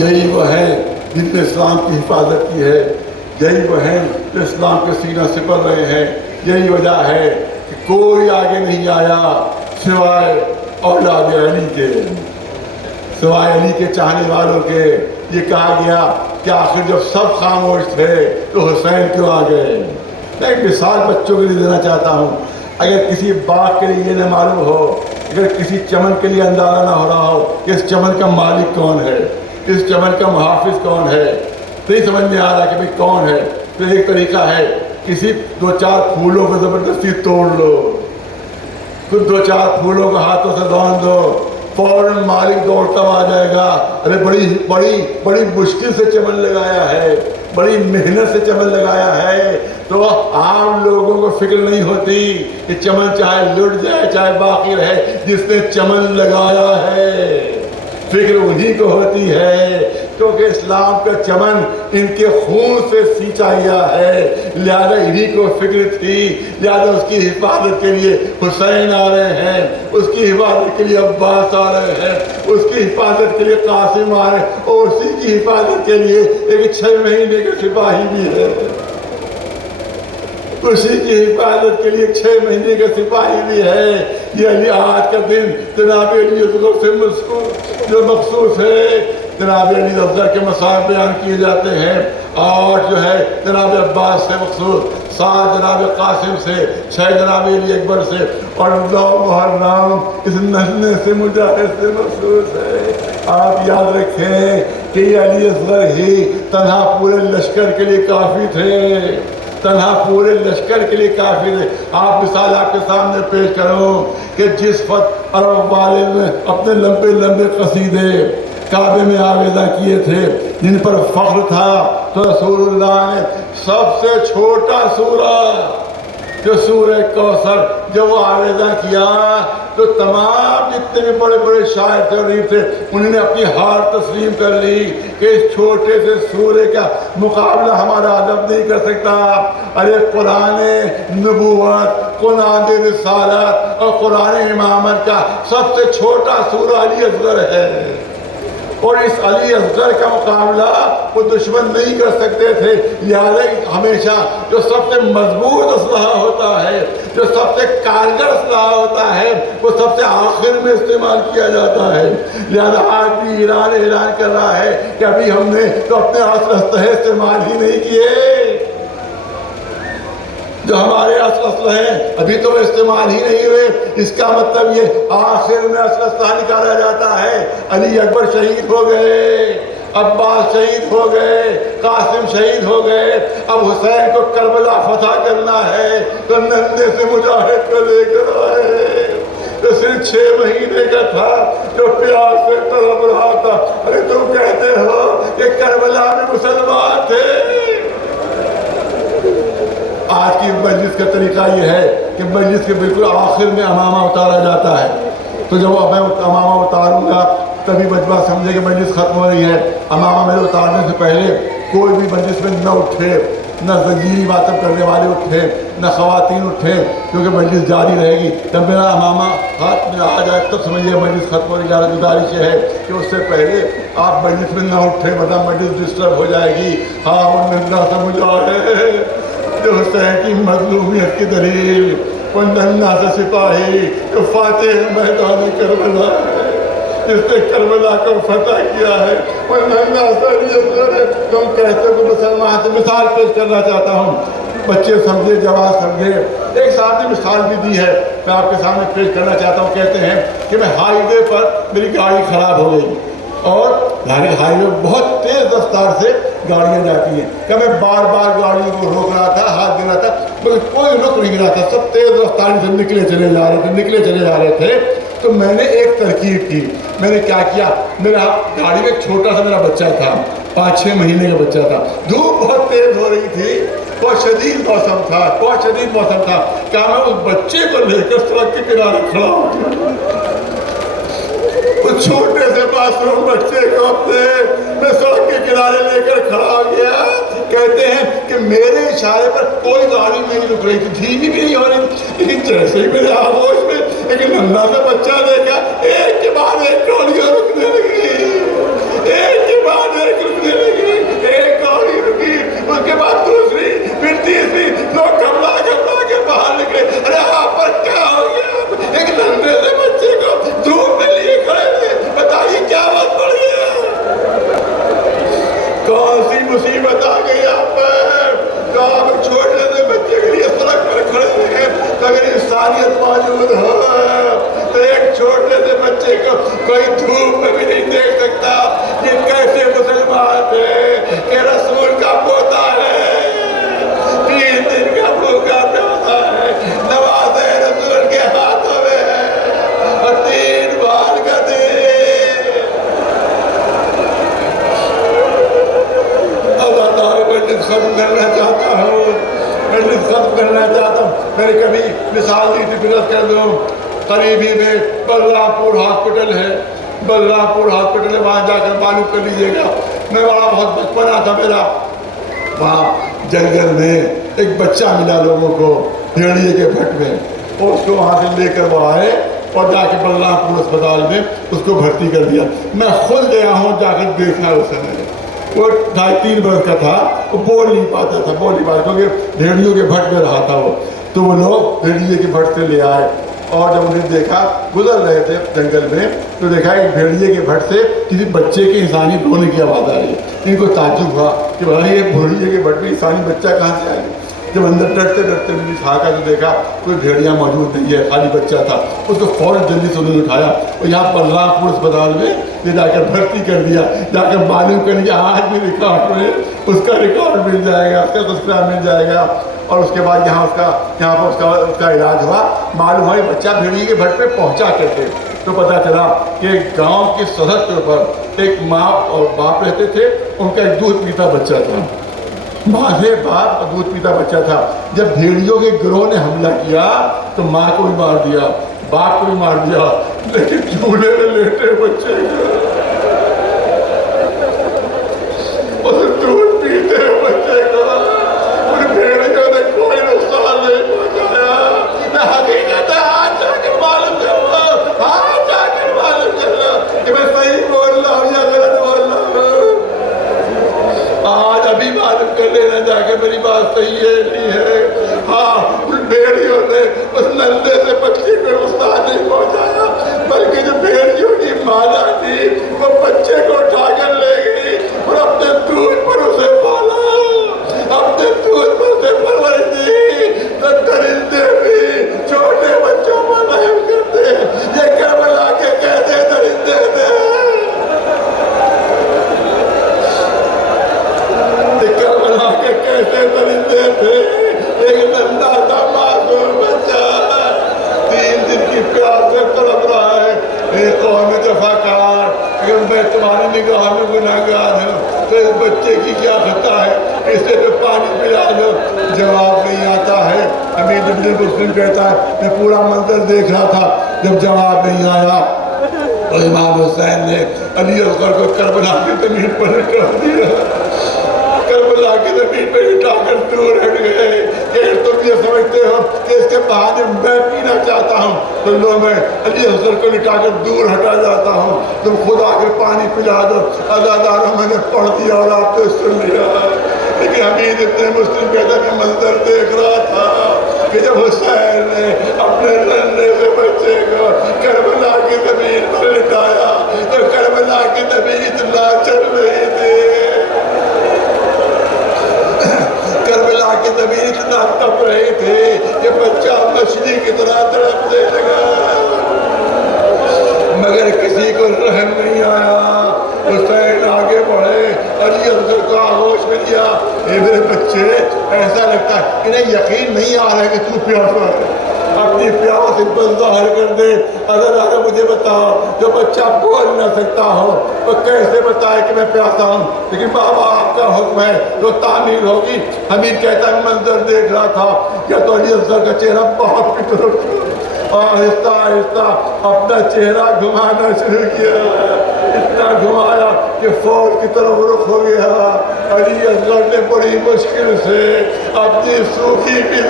یہی وہ ہیں جن نے اسلام کی حفاظت کی ہے، یہی وہ ہیں جو اسلام کے سینہ سپر رہے ہیں۔ یہی وجہ ہے کہ کوئی آگے نہیں آیا سوائے اولاد علی کے، سوائے علی کے چاہنے والوں کے۔ یہ کہا گیا کہ آخر جب سب خاموش تھے تو حسین کیوں آ گئے؟ میں ایک مثال بچوں کے لیے دینا چاہتا ہوں۔ اگر کسی باغ کے لیے یہ نہ معلوم ہو، اگر کسی چمن کے لیے اندازہ نہ ہو رہا ہو کہ اس چمن کا مالک کون ہے، اس چمن کا محافظ کون ہے، نہیں سمجھ میں آ رہا کہ بھئی کون ہے، تو ایک طریقہ ہے کسی 2-4 پھولوں کو زبردستی توڑ لو، کچھ 2-4 پھولوں کو ہاتھوں سے باندھ دو، فوراً مالک دوڑتا آ جائے گا، ارے بڑی مشکل سے چمن لگایا ہے، بڑی محنت سے چمن لگایا ہے۔ تو عام لوگوں کو فکر نہیں ہوتی کہ چمن چاہے لٹ جائے چاہے باقی رہے، جس نے چمن لگایا ہے فکر انہی کو ہوتی ہے، کیونکہ اسلام کا چمن ان کے خون سے سینچا گیا ہے، لہذا انہی کو فکر تھی، لہذا اس کی حفاظت کے لیے حسین آ رہے ہیں، اس کی حفاظت کے لیے عباس آ رہے ہیں، اس کی حفاظت کے لیے قاسم آ رہے ہیں، اور اسی کی حفاظت کے لیے ایک 6 مہینے کے سپاہی بھی ہے، اسی کی حفاظت کے لیے 6 مہینے کا سپاہی بھی ہے۔ یہ علی آج کا دن جناب علی اصغر سے جو مخصوص ہے، جناب علی اصغر کے مصائب بیان کیے جاتے ہیں، 8 جو ہے جناب عباس سے مخصوص، 7 جناب قاسم سے، 6 جناب علی اکبر سے، اور 9 محرم اس ننھے سے مجاہد سے مخصوص ہے۔ آپ یاد رکھیں کہ یہ علی اصغر ہی تنہا پورے لشکر کے لیے کافی تھے، تنہا پورے لشکر کے لیے کافی تھے۔ آپ مثال آپ کے سامنے پیش کروں کہ جس وقت عرب والے نے اپنے لمبے لمبے قصیدے کعبے میں آویزہ کیے تھے جن پر فخر تھا، تو رسول اللہ نے سب سے چھوٹا سورہ جو سورہ کوثر جب وہ آویزہ کیا تو تمام جتنے بھی بڑے بڑے شاعر تھے اور تھے انہوں نے اپنی ہار تسلیم کر لی کہ اس چھوٹے سے سورے کا مقابلہ ہمارا ادب نہیں کر سکتا. ارے قرآن نبوت، قرآن رسالت اور قرآن امامت کا سب سے چھوٹا سورہ علی اصغر ہے، اور اس علی اصغر کا مقابلہ وہ دشمن نہیں کر سکتے تھے. لہٰذا ہمیشہ جو سب سے مضبوط اسلحہ ہوتا ہے، جو سب سے کارگر اسلحہ ہوتا ہے، وہ سب سے آخر میں استعمال کیا جاتا ہے. لہٰذا آج بھی ایران اعلان کر رہا ہے کہ ابھی ہم نے تو اپنے اسلحے استعمال ہی نہیں کیے، جو ہمارے اسلحے ہیں ابھی تو وہ استعمال ہی نہیں ہوئے. اس کا مطلب یہ آخر میں اسلحہ نکالا جاتا ہے. علی اکبر شہید ہو گئے، عباس شہید ہو گئے، قاسم شہید ہو گئے. اب حسین کو کربلا فتح کرنا ہے تو ننھے سے مجاہد کو لے کر آئے تو صرف 6 مہینے کا تھا، جو پیار سے تڑپ رہا تھا. ارے تم کہتے ہو کہ کربلا میں مسلمان تھے. آج کی مجلس کا طریقہ یہ ہے کہ مجلس کے بالکل آخر میں امامہ اتارا جاتا ہے. تو جب میں امامہ اتاروں گا تبھی مجمع سمجھے کہ مجلس ختم ہو رہی ہے. امامہ میرے اتارنے سے پہلے کوئی بھی مجلس میں نہ اٹھے، نہ زنجیری باتیں کرنے والے اٹھے، نہ خواتین اٹھے، کیونکہ مجلس جاری رہے گی. جب میرا امامہ ہاتھ میں آ جائے تب سمجھیے مجلس ختم ہو رہی ہے. گزارش یہ ہے کہ اس سے پہلے آپ مجلس میں نہ اٹھے ورنہ مجلس ڈسٹرب ہو جائے گی. ہاں ان ننھا سا مجاہد جو حسین کی مظلومیت کی دلیل، وہ ننھا سا سپاہی جو فاتح میدان کربلا ہے، جس نے کربلا کو فتح کیا ہے، وہ ننھا سا علی اصغر ہے. تم کہتے ہو کہ مسلمان سے مثال پیش کرنا چاہتا ہوں. بچے سمجھے، جواب سمجھے. ایک صاحب نے مثال بھی دی ہے، میں آپ کے سامنے پیش کرنا چاہتا ہوں. کہتے ہیں کہ میں ہائی وے پر میری گاڑی خراب ہو گئی اور ہائی وے بہت تیز رفتار سے گاڑیاں جاتی ہیں کہ میں بار بار گاڑیوں کو روک رہا تھا، ہاتھ دے رہا تھا، مگر کوئی رک نہیں رہا تھا. سب تیز رفتاری سے نکلے چلے جا رہے تھے. تو میں نے ایک ترکیب کی. میں نے کیا کیا، میرا گاڑی میں ایک چھوٹا سا میرا بچہ تھا، 5-6 مہینے کا بچہ تھا. دھوپ بہت تیز ہو رہی تھی، بہت شدید موسم تھا. کیا میں اس بچے کو لے کر سڑک کے کنارے کھڑا ہو گیا؟ اس چھوٹے سے معصوم بچے کو اپنے میں سڑک کے کنارے لے کر کھڑا ہو گیا. کہتے ہیں کہ میرے اشارے پر کوئی گاڑی نہیں رک رہی تھی، دھیمی بھی نہیں ہو رہی تھی. لیکن جیسے ہی میرے آغوش میں ایک ننھا سا بچہ دیکھا، ایک کے بعد ایک گاڑیاں رکنے لگی، ایک کے بعد ایک رکنے لگی. ایک گاڑی رکی، اس کے بعد دوسری، پھر تیسری. لوگ گھبرا کے باہر نکلے. ارے آپ پر کیا ہو گیا؟ ایک ننھے سے بچے کو دھوپ میں لیے کھڑے تھے. بتائیے کیا بات پڑ گیا؟ کون سی مصیبت آ گئی آپ پر؟ تو آپ چھوٹے سے بچے کے لیے سڑک پر کھڑے ہوئے. اگر انسانیت موجود ہو تو ایک چھوٹے سے بچے کو کوئی دھوپ میں بھی نہیں دیکھ سکتا. یہ کیسے مسلمان تھے کہ رسول کا پوتا ہے، 3 دن کا بھوکا پیاسا ہے، نواز رسول کے ہاتھوں میں ہے اور 3 بار کا دے. اللہ تعالیٰ مجلس ختم کرنا چاہتا ہوں. میں نے کبھی مثال دی تھی، پھر کر دوں. قریبی میں بلرامپور ہاسپٹل ہے، وہاں جا کر معلوم کر لیجیے گا. میں بہت بچپنا تھا میرا. وہاں جنگل میں ایک بچہ ملا لوگوں کو بھیڑیے کے بھٹ میں، اور اس کو وہاں سے لے کر وہ آئے اور جا کے بلرامپور اسپتال میں اس کو بھرتی کر دیا. میں خود گیا ہوں جا کر دیکھنا. اس نے وہ 2.5-3 برس کا تھا، وہ بول نہیں پاتا کیونکہ بھیڑیوں کے بھٹ میں رہا تھا وہ. تو وہ لوگ بھیڑیے کے بھٹ سے لے آئے اور جب انہیں دیکھا، گزر رہے تھے جنگل میں، تو دیکھا ایک بھیڑیے کے بھٹ سے کسی بچے کے انسانی رونے کی آواز آ رہی ہے. ان کو تعجب ہوا کہ بھائی یہ بھیڑیے کے بھٹ میں انسانی بچہ کہاں سے آئے. جب اندر ڈرتے میں جھانکا تو دیکھا کوئی بھیڑیا موجود نہیں ہے، خالی بچہ تھا. اس کو فوراً جلدی سے انہوں نے اٹھایا اور یہاں بلرامپور اسپتال میں یہ جا کر بھرتی کر دیا. جا کر معلوم کر لیا آج بھی ریکارڈ میں اس کا ریکارڈ مل جائے گا، اس کا تذکرہ مل جائے گا. اور اس کے بعد یہاں پر اس کا علاج ہوا. معلوم ہوا بچہ بھیڑیے کے بھٹ پہ پہنچا کرتے تو پتا چلا کہ گاؤں کی سرحد کے اوپر ایک ماں اور باپ رہتے تھے. ان کا ایک دودھ پیتا بچہ تھا، ماں سے باپ دودھ پیتا بچہ تھا. جب بھیڑیوں کے گروہ نے حملہ کیا تو ماں کو بھی مار دیا، باپ کو بھی مار دیا، لیکن چولہے میں لیٹے بچے کو اور دودھ پیتے بچے کو ان بھیڑیوں نے کوئی نقصان نہیں پہنچایا۔ حقیقت ہے، آج جا کے معلوم کر لو، آج جا کے معلوم کر لو کہ میں صحیح بول رہا ہوں یا غلط بول رہا ہوں۔ آج ابھی معلوم کر لینا جا کے میری بات صحیح ہے نہیں ہے۔ ہاں، ان بھیڑیوں نے اس نندے سے بچے کو نقصان نہیں پہنچایا، بلکہ جو بھیڑیوں کی مالا تھی وہ بچے کو اٹھا کر لے گئی اور اپنے دودھ پر اسے پالا، اپنے دودھ پر اسے پرورش دی۔ تو درندے بھی چھوٹے بچوں پر رحم کرتے، یہ کربلا کے کیسے درندے تھے، کربلا کے کیسے درندے تھے۔ ایک ننھا سا معصوم بچہ 3 دن کی پیاس سے تڑپ رہا ہے، اے قوم جفاکار، اگر میں تمہاری نگاہ میں گناہگار ہوں تو اس بچے کی کیا خطا ہے، اسے تو پانی پلا دو۔ جواب نہیں آتا ہے۔ حمید بن مسلم کہتا ہے میں پورا منظر دیکھ رہا تھا، جب جواب نہیں آیا تو امام حسین نے علی اصغر کو کربلا کی زمین پر لٹا دیا، کربلا کی زمین پر لٹا کر دور ہٹ گئے کہ تم یہ سمجھتے ہو کہ اس کے بہانے میں پینا چاہتا ہوں تو لو میں علی اصغر کو لٹا کر دور ہٹا جاتا ہوں، تم خود آ کے پانی پلا دو۔ عزاداروں میں نے پڑھ دیا اور آپ نے سن لیا، لیکن حمید ابن مسلم کہتا ہے میں منظر دیکھ رہا تھا کہ جب حسین نے اپنے ننھے سے بچے کو کربلا کی زمین پر لٹایا تو کربلا کی زمین اتنا چل رہی تھی، کربلا کی زمین اتنا تپ رہی تھی کہ بچہ مچھلی کی طرح تڑپنے لگا، مگر کسی کو رحم نہیں آیا۔ حسین آگے بڑھے، علی اصغر کو آغوش میں دیا، اے میرے بچے ایسا لگتا ہے انہیں یقین نہیں آ رہا ہے کہ تو پیاسا ہے، اپنی پیاس ان پر ظاہر کر دے۔ اگر آگے مجھے بتاؤ جو بچہ بول نہ سکتا ہو وہ کیسے بتائے کہ میں پیاسا ہوں، لیکن بابا آپ کا حکم ہے تو تعمیر ہوگی۔ حمید کہتا ہے منظر دیکھ رہا تھا یا تو علی اصغر کا چہرہ باپ کی طرف آہستہ آہستہ اپنا چہرہ گھمانا شروع کیا، اتنا گھمایا کہ فوج کی طرف رخ ہو گیا۔ علی اصغر نے بڑی مشکل سے اپنی سوکھی کی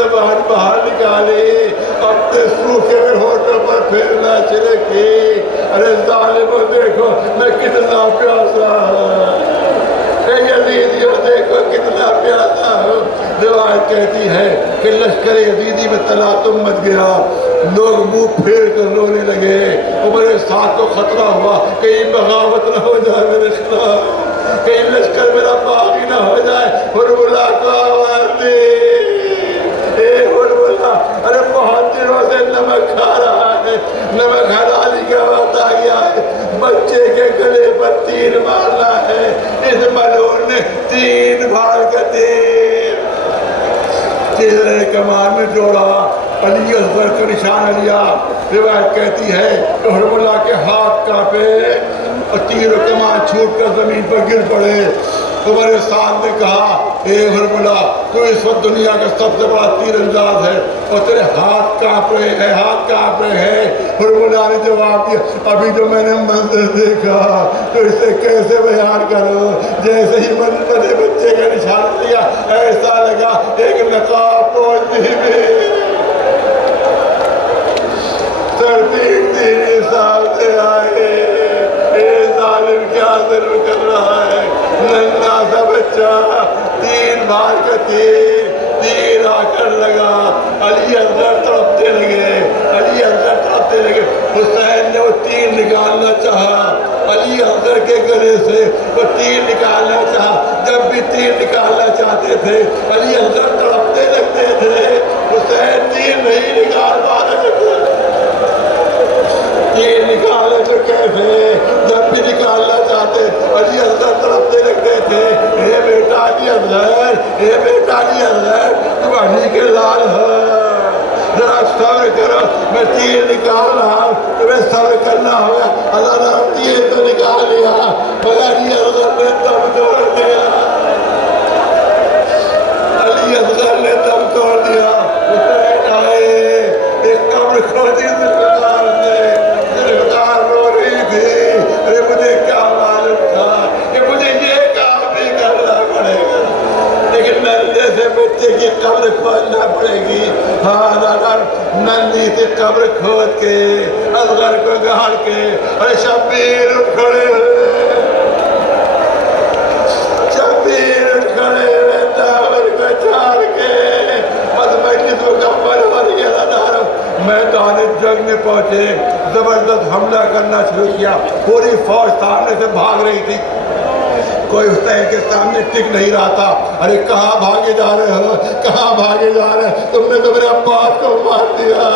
زبان باہر نکالی، اپنے سوکھے ہونٹوں پر پھیرنا شروع کی، ارے ظالموں دیکھو میں کتنا پیاسا ہوں، اے یزیدیوں دیکھو کتنا پیاسا ہوں۔ روایت کہتی ہے کہ لشکر یزیدی میں تلاطم مچ گیا، لوگ منہ پھیر کر رونے لگے، میرے ساتھ کو خطرہ ہوا کہیں بغاوت نہ ہو جائے میرے خلاف، کہیں لشکر میرا باغی نہ ہو جائے۔ ہرملا کو آواز دی، اے ہرملا، ارے بہت دنوں سے نمک کھا رہا ہے، نمک حلالی کا وقت آ گیا ہے، بچے کے گلے پر تیر مارنا ہے۔ اس ملعون نے 3 بار کا تیر چہرے کمان میں جوڑا، علی اصغر کا نشانہ لیا۔ روایت کہتی ہے کہ ہرملا کے ہاتھ کانپے اور تیر و کمان چھوٹ کر زمین پر گر پڑے۔ تمہارے ساتھ نے کہا اے ہرملا تو اس وقت دنیا کا سب سے بڑا تیر انداز ہے اور تیرے ہاتھ کانپ رہے ہیں، ہاتھ کانپ رہے ہیں۔ ہرملا نے جواب دیا ابھی جو میں نے منظر دیکھا تو اسے کیسے بیان کروں، جیسے ہی میں نے بچے کا نشان لیا ایسا لگا ایک نقاب پہنچی بھی سردی تیرے سامنے آئے، اے ظالم کیا ظلم کر رہا ہے، ننھا سا بچہ 3 بار کا تیر آ کر لگا، علی اصغر تڑپتے لگے، علی اصغر تڑپتے لگے۔ حسین نے وہ تیر نکالنا چاہا، علی اصغر کے گلے سے وہ تیر نکالنا چاہا، جب بھی تیر نکالنا چاہتے تھے علی اصغر تڑپتے لگتے تھے، حسین تیر نہیں نکال پا رہے تھے۔ تیر نکالے تو کیسے، جب بھی نکالنا چاہتے علی اصغر تڑپتے لگتے تھے، اے بیٹا علی اصغر، اے بیٹا علی اصغر تم علی کے لال ہو، ذرا صبر کرو، میں تیر نکال رہا ہوں، تمہیں صبر کرنا ہوگا۔ اللہ نے تیر تو نکال لیا مگر علی اصغر نے دم توڑ دیا، علی اصغر نے دم توڑ دیا۔ کو گاڑ کے ارے شبیر اٹھ کھڑے ہوئے، شبیر اٹھ کھڑے ہوئے داور کو چھاڑ کے مجلس مکمل ہو رہی ہے۔ میدان جنگ میں پہنچے، زبردست حملہ کرنا شروع کیا، پوری فوج سامنے سے بھاگ رہی تھی، کوئی حسین کے سامنے ٹک نہیں رہا تھا۔ ارے کہاں بھاگے جا رہے ہو، کہاں بھاگے جا رہے ہو، تم نے تو میرے عباس کو مار دیا،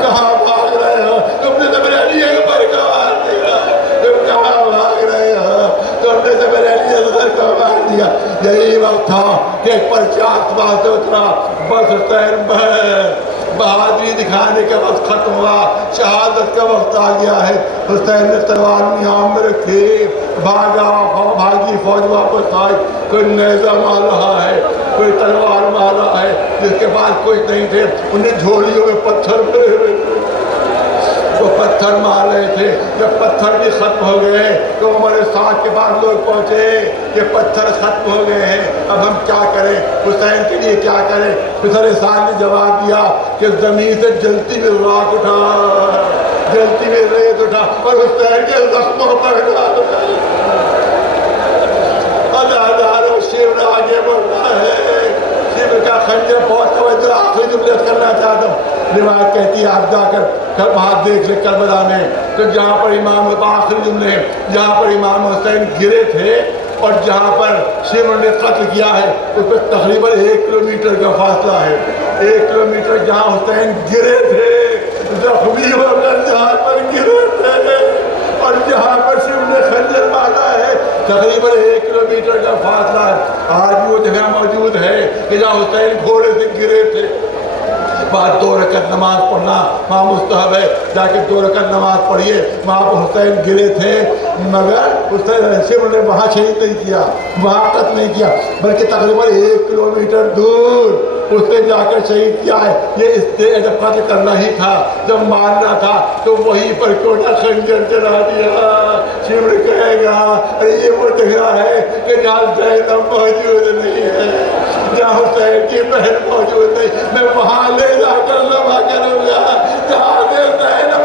کہاں بھاگ رہے ہو، تم نے تو میرے علی اکبر کو مار دیا، تم کہاں بھاگ رہے ہو، تم نے تو میرے علی اصغر کو مار دیا۔ یہی وقت تھا کہ ایک پرچہ آسمان سے اترا، بس حسین بہادری دکھانے کا وقت ختم ہوا، شہادت کا وقت آ گیا ہے۔ حسین نے تلوار نیام میں رکھی، بھاگی فوج واپس آئی، کوئی نیزہ مار رہا ہے، کوئی تلوار مار رہا ہے، جس کے پاس کچھ نہیں تھے انہیں جھولیوں میں پتھر بھرے ہوئے تھے، وہ پتھر مار رہے تھے۔ جب پتھر بھی ختم ہو گئے تو عمر سعد کے پاس لوگ پہنچے کہ پتھر ختم ہو گئے ہیں، اب ہم کیا کریں، حسین کے لیے کیا کریں؟ عمر سعد نے جواب دیا کہ زمین سے جلتی میں راکھ اٹھا، جلتی میں ریت اٹھا اور حسین کے زخموں پر ڈال۔ شیور آگے بڑھنا ہے، شیور کا خنجر بہت توجہ، آخری جملے کرنا چاہتا ہوں۔ روایت کہتی ہے آپ جا کر وہاں دیکھ لیں کربلا میں، تو جہاں پر امام آخری جملے، جہاں پر امام حسین گرے تھے اور جہاں پر شیور نے قتل کیا ہے اس پہ تقریباً 1 کلومیٹر کا فاصلہ ہے۔ 1 کلومیٹر جہاں حسین گرے تھے، زخمی ہو کر جہاں پر گرے تھے اور جہاں پر شیور نے خنجر مارا ہے، تقریباً 1 کلومیٹر کا فاصلہ ہے۔ آج بھی وہ جگہ موجود ہے کہ جہاں حسین گھوڑے سے گرے تھے۔ بعد 2 رکعت نماز پڑھنا وہاں مستحب ہے، جا کے 2 رکعت نماز پڑھیے، وہاں پر حسین گرے تھے، مگر حسین شیور نے وہاں شہید نہیں کیا، وہاں قتل نہیں کیا، بلکہ تقریباً 1 کلومیٹر دور اس نے جا کر شہید کیا ہے۔ یہ اس سے جب قتل کرنا ہی تھا، جب مارنا تھا تو وہیں پر کیوں نہ خنجر چلا دیا۔ شیور کہے گا ارے یہ وہ جگہ ہے کہ جہاں زینب موجود نہیں ہے، جہاں حسین کی بہن موجود نہیں، میں وہاں لے جا کر ذبح کروں گا، جہاں سے زینب